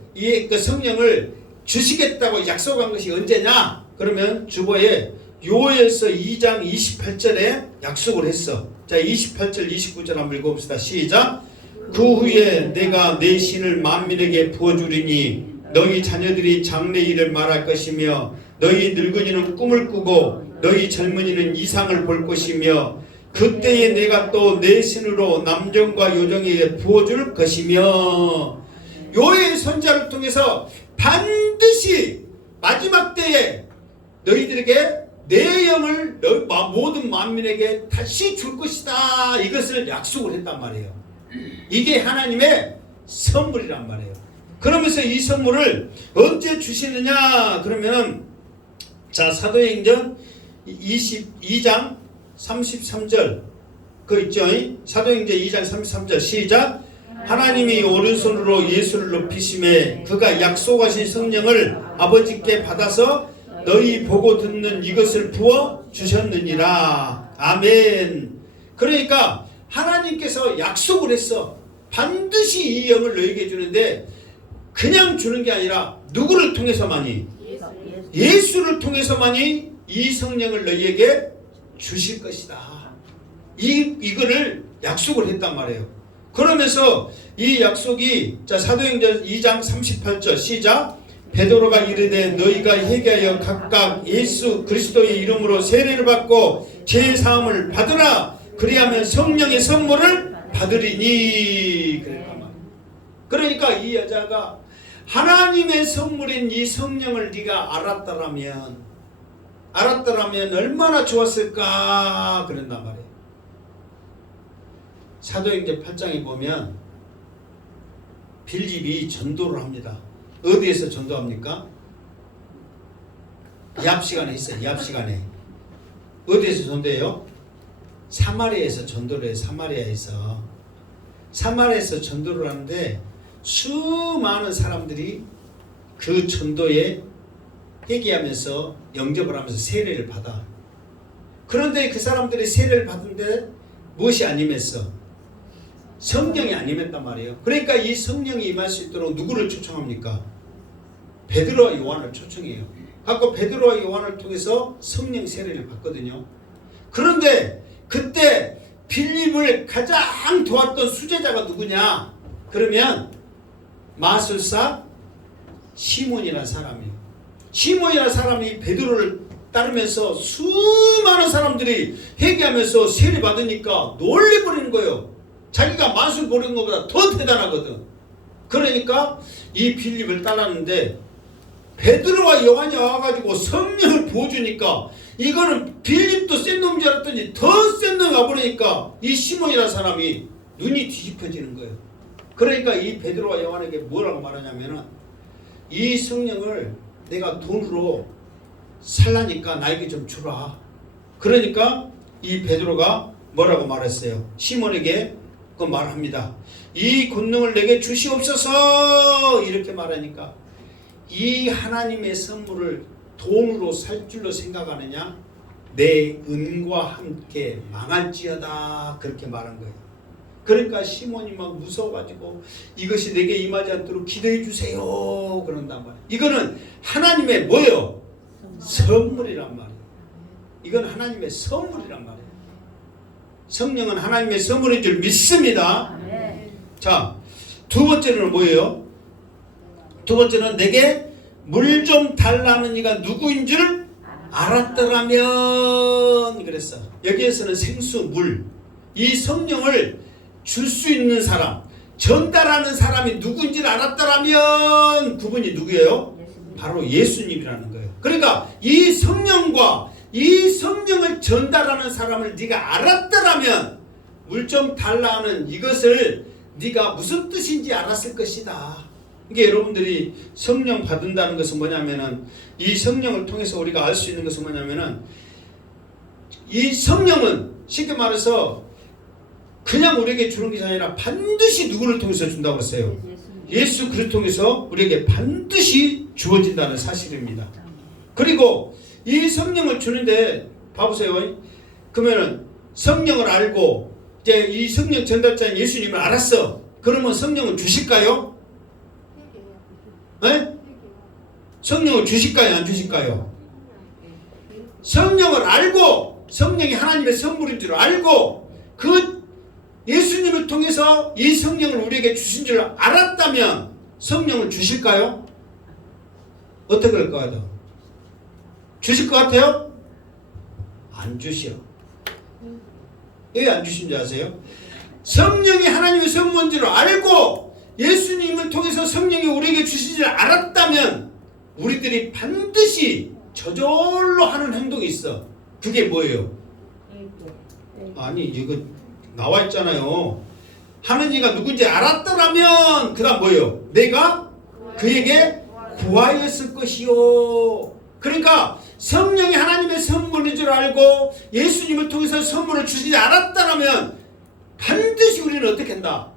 그 성령을 주시겠다고 약속한 것이 언제냐? 그러면 주보에 요엘서 2장 28절에 약속을 했어. 자, 28절 29절 한번 읽어봅시다. 시작. 그 후에 내가 내 신을 만민에게 부어주리니 너희 자녀들이 장래일을 말할 것이며 너희 늙은이는 꿈을 꾸고 너희 젊은이는 이상을 볼 것이며 그때에 내가 또 내 신으로 남정과 여종에게 부어줄 것이며, 요엘 선지자를 통해서 반드시 마지막 때에 너희들에게 내 영을 모든 만민에게 다시 줄 것이다, 이것을 약속을 했단 말이에요. 이게 하나님의 선물이란 말이에요. 그러면서 이 선물을 언제 주시느냐? 그러면 자, 사도행전 22장 33절 그 있죠? 사도행전 2장 33절 시작. 하나님이 오른손으로 예수를 높이심에 그가 약속하신 성령을 아버지께 받아서 너희 보고 듣는 이것을 부어 주셨느니라. 아멘. 그러니까 하나님께서 약속을 했어. 반드시 이 영을 너에게 주는데 그냥 주는 게 아니라 누구를 통해서만이? 예수를 통해서만이 이 성령을 너희에게 주실 것이다. 이거를 약속을 했단 말이에요. 그러면서 이 약속이 자, 사도행전 2장 38절 시작. 베드로가 이르되 너희가 회개하여 각각 예수 그리스도의 이름으로 세례를 받고 죄 사함을 받으라. 그리하면 성령의 선물을 받으리니. 그러니까 이 여자가 하나님의 선물인 이 성령을 네가 알았더라면 얼마나 좋았을까 그런단 말이에요. 사도행전 8장에 보면 빌립이 전도를 합니다. 어디에서 전도합니까? 야합시간에 있어요. 야합시간에. 어디에서 전도해요? 사마리아에서 전도를 해요. 사마리아에서 전도를 하는데 수많은 사람들이 그 전도에 회개하면서 영접을 하면서 세례를 받아. 그런데 그 사람들이 세례를 받은데 무엇이 안 임했어? 성령이 안 임했단 말이에요. 그러니까 이 성령이 임할 수 있도록 누구를 초청합니까? 베드로와 요한을 초청해요. 갖고 베드로와 요한을 통해서 성령 세례를 받거든요. 그런데 그때 빌립을 가장 도왔던 수제자가 누구냐? 그러면 마술사 시몬이라는 사람이에요. 시몬이라는 사람이 베드로를 따르면서 수많은 사람들이 회개하면서 세례 받으니까 놀래버리는 거예요. 자기가 마술 보는 것보다 더 대단하거든. 그러니까 이 빌립을 따랐는데 베드로와 요한이 와가지고 성령을 부어주니까 이거는 빌립도 센 놈인 줄 알았더니 더 센 놈이 와버리니까 이 시몬이라는 사람이 눈이 뒤집혀지는 거예요. 그러니까 이 베드로와 요한에게 뭐라고 말하냐면은 이 성령을 내가 돈으로 살라니까 나에게 좀 주라. 그러니까 이 베드로가 뭐라고 말했어요? 시몬에게 그 말합니다. 이 권능을 내게 주시옵소서. 이렇게 말하니까 이 하나님의 선물을 돈으로 살 줄로 생각하느냐? 내 은과 함께 망할지어다. 그렇게 말한 거예요. 그러니까 시몬이 막 무서워가지고 이것이 내게 임하지 않도록 기도해 주세요. 그런단 말이에요. 이거는 하나님의 뭐예요? 선물이란 말이에요. 이건 하나님의 선물이란 말이에요. 성령은 하나님의 선물인 줄 믿습니다. 자, 두 번째는 뭐예요? 두 번째는 내게 물 좀 달라는 이가 누구인 줄 알았더라면 그랬어. 여기에서는 생수, 물, 이 성령을 줄 수 있는 사람, 전달하는 사람이 누구인지 알았더라면 그분이 누구예요? 바로 예수님이라는 거예요. 그러니까 이 성령과 이 성령을 전달하는 사람을 네가 알았더라면 물 좀 달라 하는 이것을 네가 무슨 뜻인지 알았을 것이다. 이게 여러분들이 성령 받는다는 것은 뭐냐면은 이 성령을 통해서 우리가 알 수 있는 것은 뭐냐면은 이 성령은 쉽게 말해서 그냥 우리에게 주는 것이 아니라 반드시 누구를 통해서 준다고 했어요? 예수 그리스도를 통해서 우리에게 반드시 주어진다는 사실입니다. 그리고 이 성령을 주는데 봐보세요. 그러면은 성령을 알고 이제 이 성령 전달자인 예수님을 알았어. 그러면 성령을 주실까요? 네? 성령을 주실까요? 안 주실까요? 성령을 알고 성령이 하나님의 선물인 줄 알고 그 예수님을 통해서 이 성령을 우리에게 주신 줄 알았다면 성령을 주실까요? 어떻게 할 것 같아요? 주실 것 같아요? 안 주시오. 왜 안 주신지 아세요? 성령이 하나님의 선물인 줄 알고 예수님을 통해서 성령이 우리에게 주신 줄 알았다면 우리들이 반드시 저절로 하는 행동이 있어. 그게 뭐예요? 아니 이거 나와 있잖아요. 하는 이가 누군지 알았더라면 그 다음 뭐예요? 내가 그에게 구하였을 것이요. 그러니까 성령이 하나님의 선물인 줄 알고 예수님을 통해서 선물을 주시지 않았다면 반드시 우리는 어떻게 한다?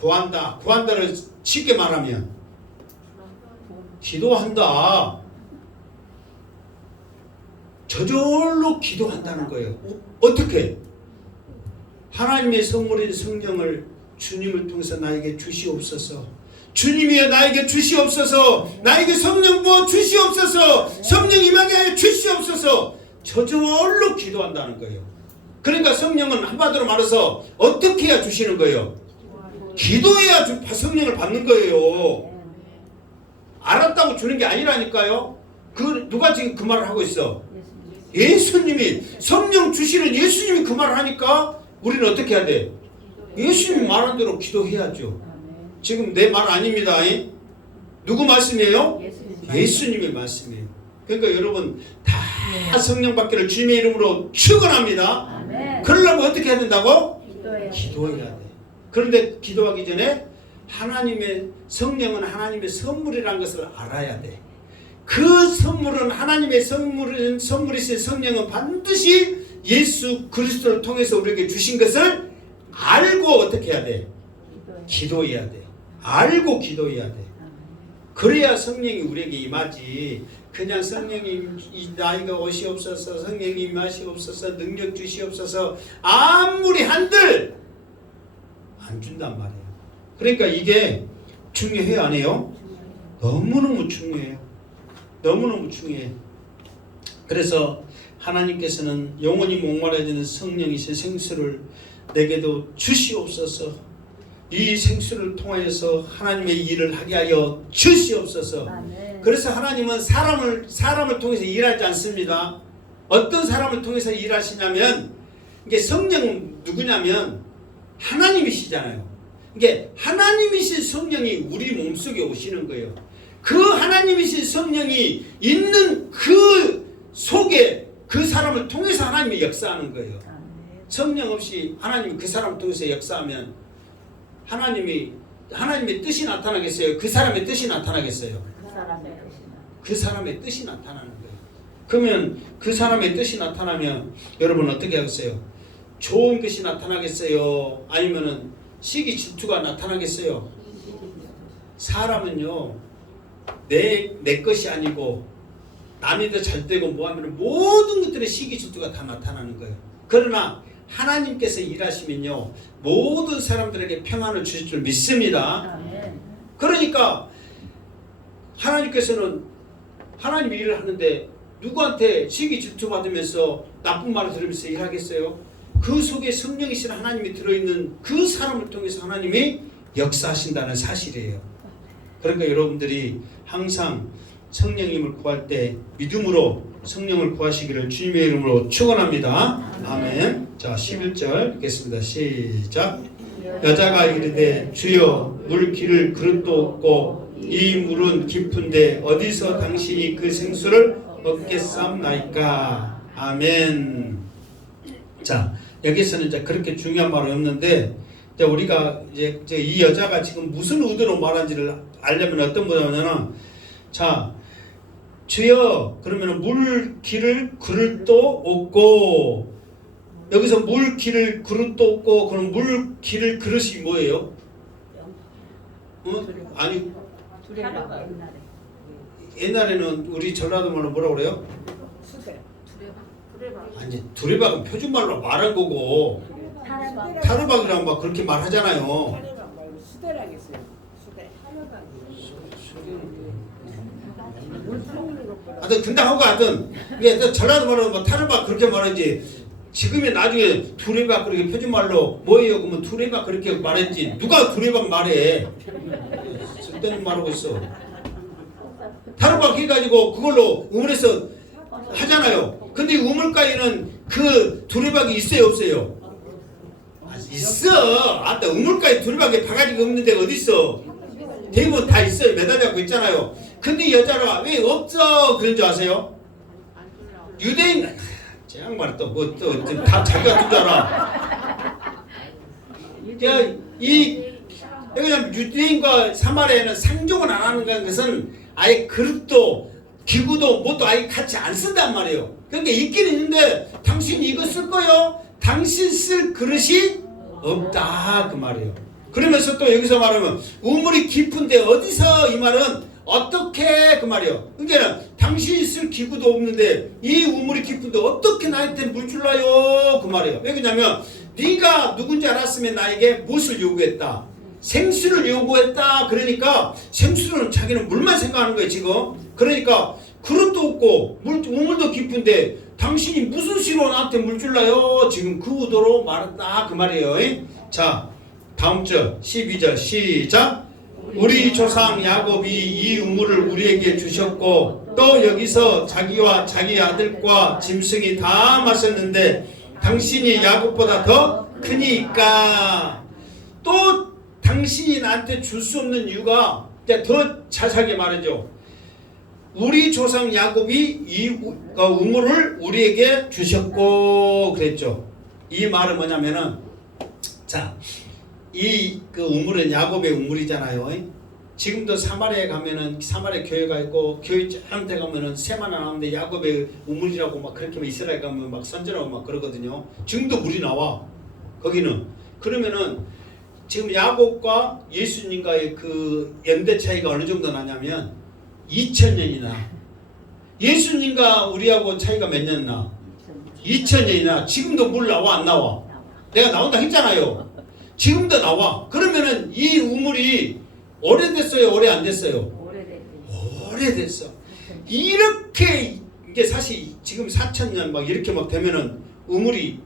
구한다. 구한다를 쉽게 말하면 기도한다. 저절로 기도한다는 거예요. 어떻게? 하나님의 선물인 성령을 주님을 통해서 나에게 주시옵소서. 주님이여 나에게 주시옵소서. 나에게 성령 부어 주시옵소서. 성령 임하게 하여 주시옵소서. 저절로 기도한다는 거예요. 그러니까 성령은 한마디로 말해서 어떻게 해야 주시는 거예요? 기도해야 성령을 받는 거예요. 알았다고 주는 게 아니라니까요. 누가 지금 그 말을 하고 있어? 예수님이 성령 주시는 예수님이 그 말을 하니까 우리는 어떻게 해야 돼? 예수님이 말한 대로 기도해야죠. 지금 내 말 아닙니다. 누구 말씀이에요? 예수님의 말씀이에요. 그러니까 여러분 다 성령 받기를 주님의 이름으로 축원합니다. 그러려면 어떻게 해야 된다고? 기도해야 돼. 그런데 기도하기 전에 하나님의 성령은 하나님의 선물이라는 것을 알아야 돼. 그 선물은 하나님의 선물이신 성령은 반드시 예수 그리스도를 통해서 우리에게 주신 것을 알고 어떻게 해야 돼? 기도해야 돼. 알고 기도해야 돼. 그래야 성령이 우리에게 임하지. 그냥 성령님 나이가 오시옵소서, 성령님 임하시옵소서, 능력 주시옵소서 아무리 한들 안 준단 말이에요. 그러니까 이게 중요해요, 안 해요? 너무너무 중요해요. 너무너무 중요해. 그래서 하나님께서는 영원히 목마르지는 성령이신 생수를 내게도 주시옵소서. 이 생수를 통하여서 하나님의 일을 하게 하여 주시옵소서. 그래서 하나님은 사람을 통해서 일하지 않습니다. 어떤 사람을 통해서 일하시냐면 이게 성령 누구냐면 하나님이시잖아요. 이게 하나님이신 성령이 우리 몸속에 오시는 거예요. 그 하나님이신 성령이 있는 그 속에 그 사람을 통해서 하나님이 역사하는 거예요. 성령 없이 하나님이 그 사람을 통해서 역사하면 하나님의 뜻이 나타나겠어요? 그 사람의 뜻이 나타나겠어요? 그 사람의 뜻이 나타나는 거예요. 그러면 그 사람의 뜻이 나타나면 여러분 어떻게 하겠어요? 좋은 것이 나타나겠어요? 아니면은 시기 질투가 나타나겠어요? 사람은요 내 것이 아니고 남이 더 잘되고 뭐하면 모든 것들의 시기 질투가 다 나타나는 거예요. 그러나 하나님께서 일하시면요 모든 사람들에게 평안을 주실 줄 믿습니다. 그러니까 하나님께서는 하나님 일을 하는데 누구한테 시기 질투 받으면서 나쁜 말을 들으면서 일하겠어요? 그 속에 성령이신 하나님이 들어있는 그 사람을 통해서 하나님이 역사하신다는 사실이에요. 그러니까 여러분들이 항상 성령님을 구할 때 믿음으로 성령을 구하시기를 주님의 이름으로 축원합니다. 아멘. 자 11절 읽겠습니다. 시작. 여자가 이르되 주여 물 기를 그릇도 없고 이 물은 깊은데 어디서 당신이 그 생수를 얻겠사옵나이까. 아멘. 자 여기서는 이제 그렇게 중요한 말은 없는데 이제 우리가 이제 이 여자가 지금 무슨 의도로 말한지를 알려면 어떤 거냐면은 자 주여 그러면은 물 기를 그릇도 없고 여기서 물 기를 그릇도 없고 그럼 물 기를 그릇이 뭐예요? 아니 옛날에는 우리 전라도 말로 뭐라고 그래요? 아니 두레박은 표준말로 말한 거고 타르박이랑 막 그렇게 말하잖아요. 수대라겠어요. 수대. 하여튼 근당하고 하여튼 이게 전라도 말로 뭐 타르박 그렇게 말하지. 지금이 나중에 두레박 그렇게 표준말로 뭐예요? 그러면 두레박 그렇게 말했지. 누가 두레박 말해? 쓸데없는 말하고 있어. 타르박 해가지고 그걸로 우물에서 하잖아요. 근데 우물가에는 그 두레박이 있어요 없어요? 있어. 아따 우물가에 두레박에 바가지가 없는 데가 어디 있어? 대부분 다 있어요. 매달려고 있잖아요. 근데 여자가 왜 없어 그런 줄 아세요? 유대인 제 양반은 또 뭐 또 다 자기가 뜬 줄 알아. 여기 유대인과 사마리아는 상종을 안 하는 것은 아예 그릇도 기구도 뭣도 아예 같이 안 쓴단 말이에요. 그러니까 있긴 있는데 당신이 이거 쓸 거요? 당신 쓸 그릇이 없다 그 말이에요. 그러면서 또 여기서 말하면 우물이 깊은데 어디서 이 말은 어떻게 그 말이에요. 그러니까 당신이 쓸 기구도 없는데 이 우물이 깊은데 어떻게 나한테 물 줄라요 그 말이에요. 왜 그러냐면 네가 누군지 알았으면 나에게 무엇을 요구했다? 생수를 요구했다. 그러니까 생수는 자기는 물만 생각하는 거예요 지금. 그러니까 그릇도 없고 우물도 깊은데 당신이 무슨 수로 나한테 물 줄라요? 지금 그 의도로 말했다 그 말이에요. 자 다음 절 12절 시작. 우리 조상 야곱이 이 우물을 우리에게 주셨고 또 여기서 자기와 자기 아들과 짐승이 다 마셨는데 당신이 야곱보다 더 크니까. 또 당신이 나한테 줄 수 없는 이유가 더 자세하게 말하죠. 우리 조상 야곱이 이 우물을 우리에게 주셨고 그랬죠. 이 말은 뭐냐면은 자, 이 그 우물은 야곱의 우물이잖아요. 지금도 사마리아에 가면은 사마리아 교회가 있고 교회 쫙대 가면은 새만 나오는데 야곱의 우물이라고 막 그렇게 이스라엘 가면 막 선전하고 막 그러거든요. 지금도 물이 나와 거기는. 그러면은 지금 야곱과 예수님과의 그 연대 차이가 어느 정도 나냐면 2000년이나 예수님과 우리하고 차이가 몇 년 나? 2000년이나 지금도 물 나와 안 나와? 내가 나온다 했잖아요. 지금도 나와. 그러면은 이 우물이 오래됐어요? 오래 안 됐어요? 오래됐어. 이렇게 이게 사실 지금 4000년 막 이렇게 막 되면은 우물이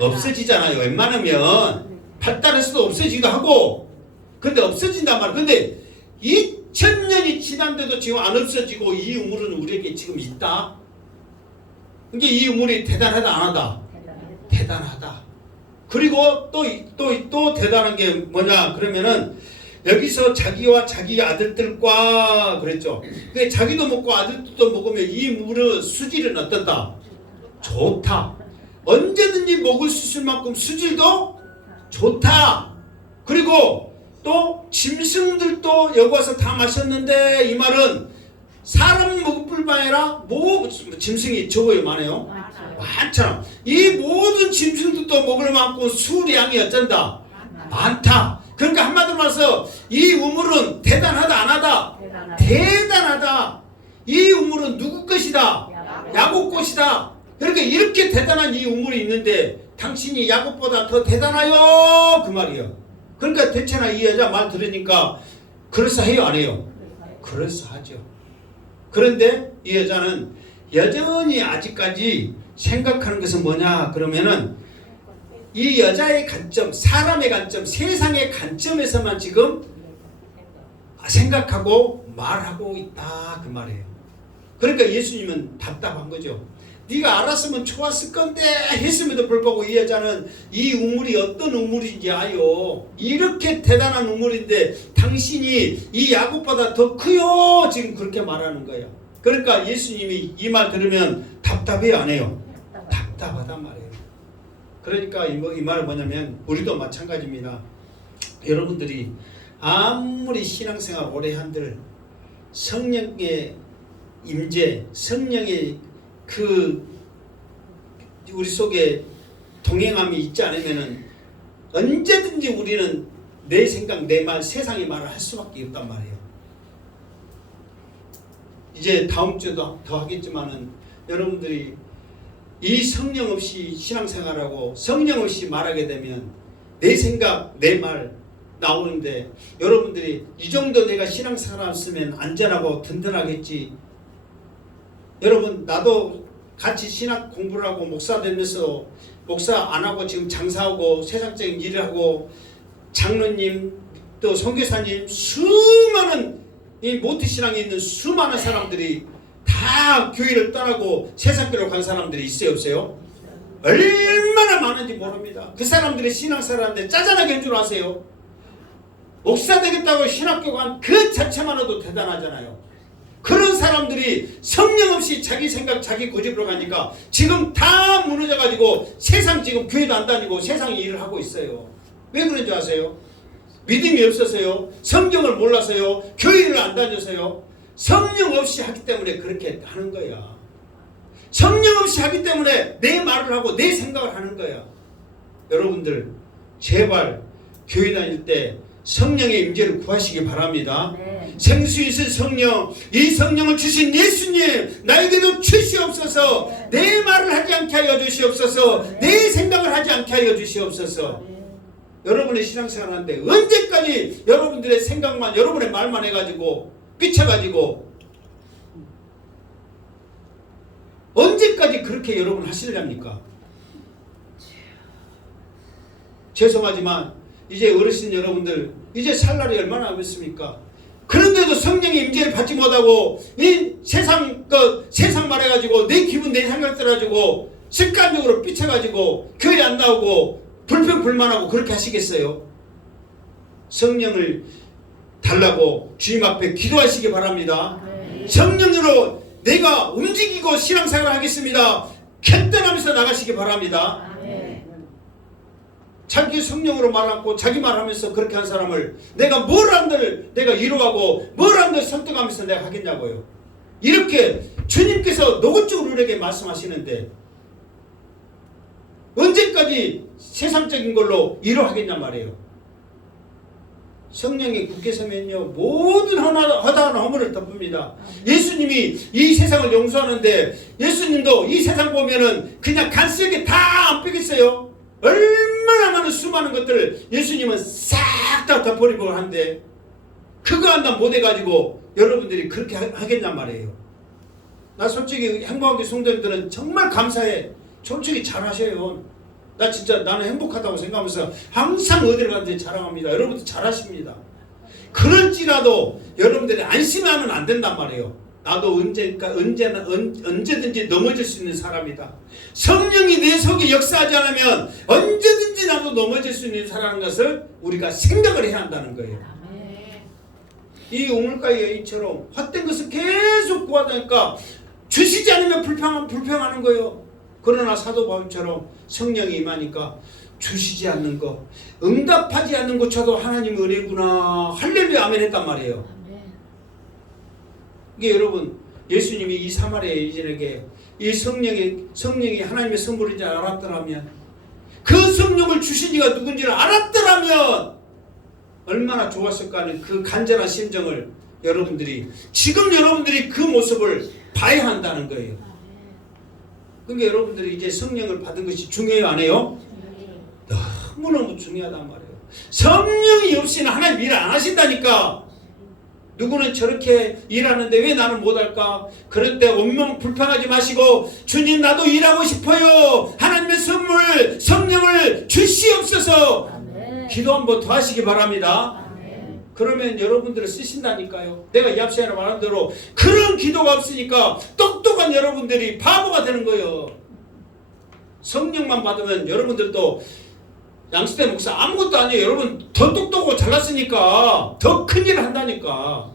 없어지잖아요. 웬만하면 발달해서도 없어지기도 하고 근데 없어진단 말이야. 근데 2000년이 지난데도 지금 안 없어지고 이 우물은 우리에게 지금 있다. 이게 이 우물이 대단하다 안 하다? 대단하다. 그리고 또 대단한 게 뭐냐 그러면은 여기서 자기와 자기 아들들과 그랬죠. 근데 자기도 먹고 아들들도 먹으면 이 물의 수질은 어떻다? 좋다. 언제든지 먹을 수 있을 만큼 수질도 좋다. 그리고 또 짐승들도 여기 와서 다 마셨는데 이 말은 사람 먹을 뿐만 아니라 짐승이 적어요 많아요? 많잖아. 이 모든 짐승들도 먹을 만큼 수량이 어쩐다? 많다. 그러니까 한마디로 말해서 이 우물은 대단하다 안 하다? 대단하다. 이 우물은 누구 것이다? 야곱 것이다. 그러니까 이렇게 대단한 이 우물이 있는데 당신이 야곱보다 더 대단하요 그 말이에요. 그러니까 대체나 이 여자 말 들으니까 그럴싸해요 안 해요? 그럴싸하죠. 그런데 이 여자는 여전히 아직까지 생각하는 것은 뭐냐 그러면은 이 여자의 관점, 사람의 관점, 세상의 관점에서만 지금 생각하고 말하고 있다 그 말이에요. 그러니까 예수님은 답답한 거죠. 네가 알았으면 좋았을 건데 했음에도 불구하고 이 여자는 이 우물이 어떤 우물인지 아요. 이렇게 대단한 우물인데 당신이 이 야곱보다 더 크요. 지금 그렇게 말하는 거예요. 그러니까 예수님이 이 말 들으면 답답해요 안 해요? 답답하단 말이에요. 그러니까 이 말은 뭐냐면 우리도 마찬가지입니다. 여러분들이 아무리 신앙생활 오래 한들 성령의 임재, 성령의 그 우리 속에 동행함이 있지 않으면은 언제든지 우리는 내 생각, 내 말, 세상의 말을 할 수밖에 없단 말이에요. 이제 다음 주에도 더 하겠지만은 여러분들이 이 성령 없이 신앙생활하고 성령 없이 말하게 되면 내 생각, 내 말 나오는데 여러분들이 이 정도 내가 신앙생활 했으면 안전하고 든든하겠지. 여러분 나도 같이 신학 공부를 하고 목사 되면서 목사 안 하고 지금 장사하고 세상적인 일을 하고 장로님 또 선교사님 수많은 이 모태신앙에 있는 수많은 사람들이 다 교회를 떠나고 세상길로 간 사람들이 있어요 없어요? 얼마나 많은지 모릅니다. 그 사람들이 신앙생활하는데 짜잔하게 한 줄 아세요? 목사 되겠다고 신학교 간 그 자체만으로도 대단하잖아요. 그런 사람들이 성령 없이 자기 생각 자기 고집으로 가니까 지금 다 무너져가지고 세상 지금 교회도 안 다니고 세상의 일을 하고 있어요. 왜 그런지 아세요? 믿음이 없어서요? 성경을 몰라서요? 교회를 안 다녀서요? 성령 없이 하기 때문에 그렇게 하는 거야. 성령 없이 하기 때문에 내 말을 하고 내 생각을 하는 거야. 여러분들 제발 교회 다닐 때 성령의 임재를 구하시기 바랍니다. 네. 생수 있은 성령, 이 성령을 주신 예수님 나에게도 주시옵소서. 네. 내 말을 하지 않게 하여 주시옵소서. 네. 내 생각을 하지 않게 하여 주시옵소서. 네. 여러분의 신앙생활 하는데 언제까지 여러분들의 생각만 여러분의 말만 해가지고 삐쳐가지고 언제까지 그렇게 여러분 하시려합니까? 죄송하지만 이제 어르신 여러분들 이제 살 날이 얼마나 남았습니까? 그런데도 성령의 임재를 받지 못하고 이 세상 말해가지고 내 기분 내 생각 들어가지고 습관적으로 삐쳐가지고 교회 안 나오고 불평불만하고 그렇게 하시겠어요? 성령을 달라고 주님 앞에 기도하시기 바랍니다. 성령으로 내가 움직이고 신앙생활을 하겠습니다. 결단하면서 나가시기 바랍니다. 자기 성령으로 말하고 자기 말하면서 그렇게 한 사람을 내가 뭘 한들 내가 위로하고 뭘 한들 설득하면서 내가 하겠냐고요. 이렇게 주님께서 노골적으로 우리에게 말씀하시는데 언제까지 세상적인 걸로 위로하겠냔 말이에요. 성령이 굳게 서면요 모든 허다한 허물을 덮습니다. 예수님이 이 세상을 용서하는데 예수님도 이 세상 보면은 그냥 간쓰게 다 안 빼겠어요. 얼마나 많은 수많은 것들을 예수님은 싹 다 덮어버리고 하는데 그거 한다 못해가지고 여러분들이 그렇게 하겠냔 말이에요. 나 솔직히 행복하게 성도님들은 정말 감사해. 솔직히 잘하셔요. 나 진짜 나는 행복하다고 생각하면서 항상 어디를 가든지 자랑합니다. 여러분들 잘하십니다. 그럴지라도 여러분들이 안심하면 안 된단 말이에요. 나도 언제든지 넘어질 수 있는 사람이다. 성령이 내 속에 역사하지 않으면 언제든지 나도 넘어질 수 있는 사람인 것을 우리가 생각을 해야 한다는 거예요. 이 우물가의 여인처럼 헛된 것을 계속 구하다니까 주시지 않으면 불평하는 거예요. 그러나 사도 바울처럼 성령이 임하니까 주시지 않는 것, 응답하지 않는 것조차도 하나님의 은혜구나. 할렐루야 아멘 했단 말이에요. 이게 여러분 예수님이 이 사마리아 여인에게 이 성령이 하나님의 선물인 줄 알았더라면, 그 성령을 주신 이가 누군지를 알았더라면 얼마나 좋았을까 하는 그 간절한 심정을 지금 여러분들이 그 모습을 봐야 한다는 거예요. 그러니까 여러분들이 이제 성령을 받은 것이 중요해요, 안 해요? 너무너무 중요하단 말이에요. 성령이 없이는 하나님 일 안 하신다니까. 누구는 저렇게 일하는데 왜 나는 못할까? 그럴 때 온몸 불평하지 마시고 주님 나도 일하고 싶어요. 하나님의 선물 성령을 주시옵소서. 기도 한번 더 하시기 바랍니다. 그러면 여러분들을 쓰신다니까요. 내가 이 앞서 말한 대로 그런 기도가 없으니까 똑똑한 여러분들이 바보가 되는 거예요. 성령만 받으면 여러분들도 양수대 목사 아무것도 아니에요. 여러분 더 똑똑하고 잘났으니까 더 큰일을 한다니까.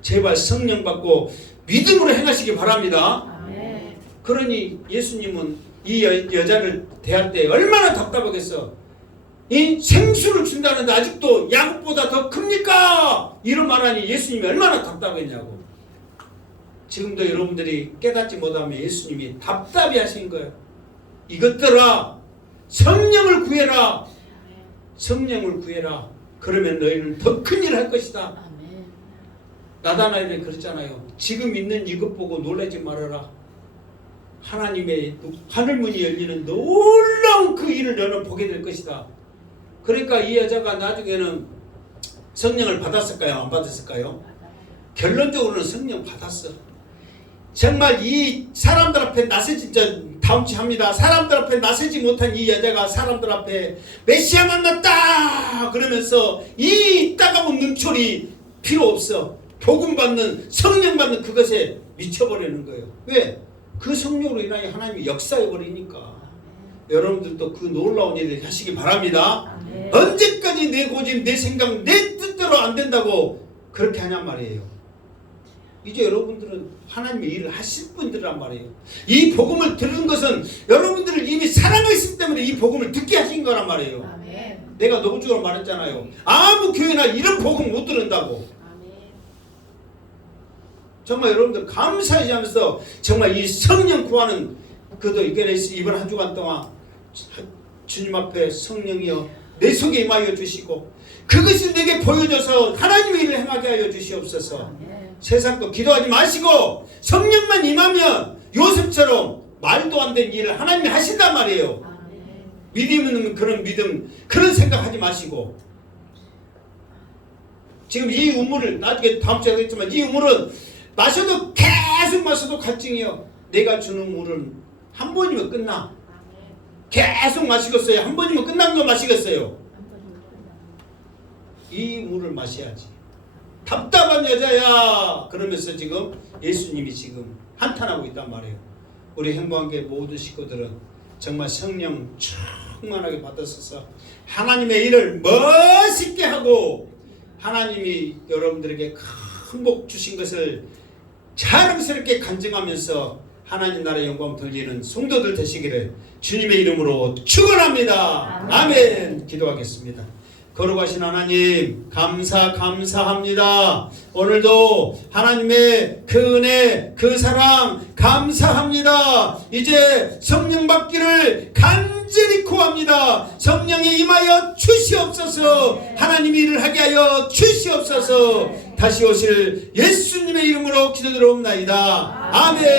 제발 성령 받고 믿음으로 행하시기 바랍니다. 그러니 예수님은 이 여자를 대할 때 얼마나 답답하겠어. 이 생수를 준다는데 아직도 야곱보다 더 큽니까? 이런 말하니 예수님이 얼마나 답답했냐고. 지금도 여러분들이 깨닫지 못하면 예수님이 답답해 하신 거예요. 이것들아 성령을 구해라. 성령을 구해라. 그러면 너희는 더 큰일 할 것이다. 나다나엘이 그랬잖아요. 지금 있는 이것 보고 놀라지 말아라. 하나님의 하늘문이 열리는 놀라운 그 일을 너는 보게 될 것이다. 그러니까 이 여자가 나중에는 성령을 받았을까요? 안 받았을까요? 결론적으로는 성령 받았어. 정말 이 사람들 앞에 나서지, 다음 주 합니다. 사람들 앞에 나서지 못한 이 여자가 사람들 앞에 메시아 만났다 그러면서 이 따가운 눈초리 필요 없어. 복음 받는, 성령 받는 그것에 미쳐버리는 거예요. 왜? 그 성령으로 인하여 하나님이 역사해 버리니까. 여러분들도 그 놀라운 일을 하시기 바랍니다. 언제까지 내 고집, 내 생각, 내 뜻대로 안 된다고 그렇게 하냔 말이에요. 이제 여러분들은 하나님의 일을 하실 분들이란 말이에요. 이 복음을 들은 것은 여러분들을 이미 사랑하시기 때문에 이 복음을 듣게 하신 거란 말이에요. 내가 노부주로 말했잖아요. 아무 교회나 이런 복음 못 들은다고. 정말 여러분들 감사히 하면서 정말 이 성령 구하는 그도 이번 한 주간 동안 주님 앞에 성령이여 내 속에 임하여 주시고 그것이 내게 보여줘서 하나님의 일을 행하게 하여 주시옵소서. 세상 거 기도하지 마시고 성령만 임하면 요셉처럼 말도 안 되는 일을 하나님이 하신단 말이에요. 믿음은 그런 믿음, 그런 생각하지 마시고. 지금 이 우물을 나중에 다음 주에 하겠지만 이 우물은 마셔도 계속 마셔도 갈증이요. 내가 주는 물은 한 번이면 끝나. 계속 마시겠어요. 한 번이면 끝난 거 마시겠어요. 이 물을 마셔야지. 답답한 여자야 그러면서 지금 예수님이 지금 한탄하고 있단 말이에요. 우리 행복한교회 모든 식구들은 정말 성령 충만하게 받았어서 하나님의 일을 멋있게 하고 하나님이 여러분들에게 큰 복 주신 것을 자랑스럽게 간증하면서 하나님 나라의 영광 돌리는 성도들 되시기를 주님의 이름으로 축원합니다. 아멘. 기도하겠습니다. 거룩하신 하나님 감사합니다. 오늘도 하나님의 그 은혜 그 사랑 감사합니다. 이제 성령 받기를 간절히 구합니다. 성령이 임하여 주시옵소서. 하나님이 일을 하게 하여 주시옵소서. 다시 오실 예수님의 이름으로 기도드리옵나이다. 아멘.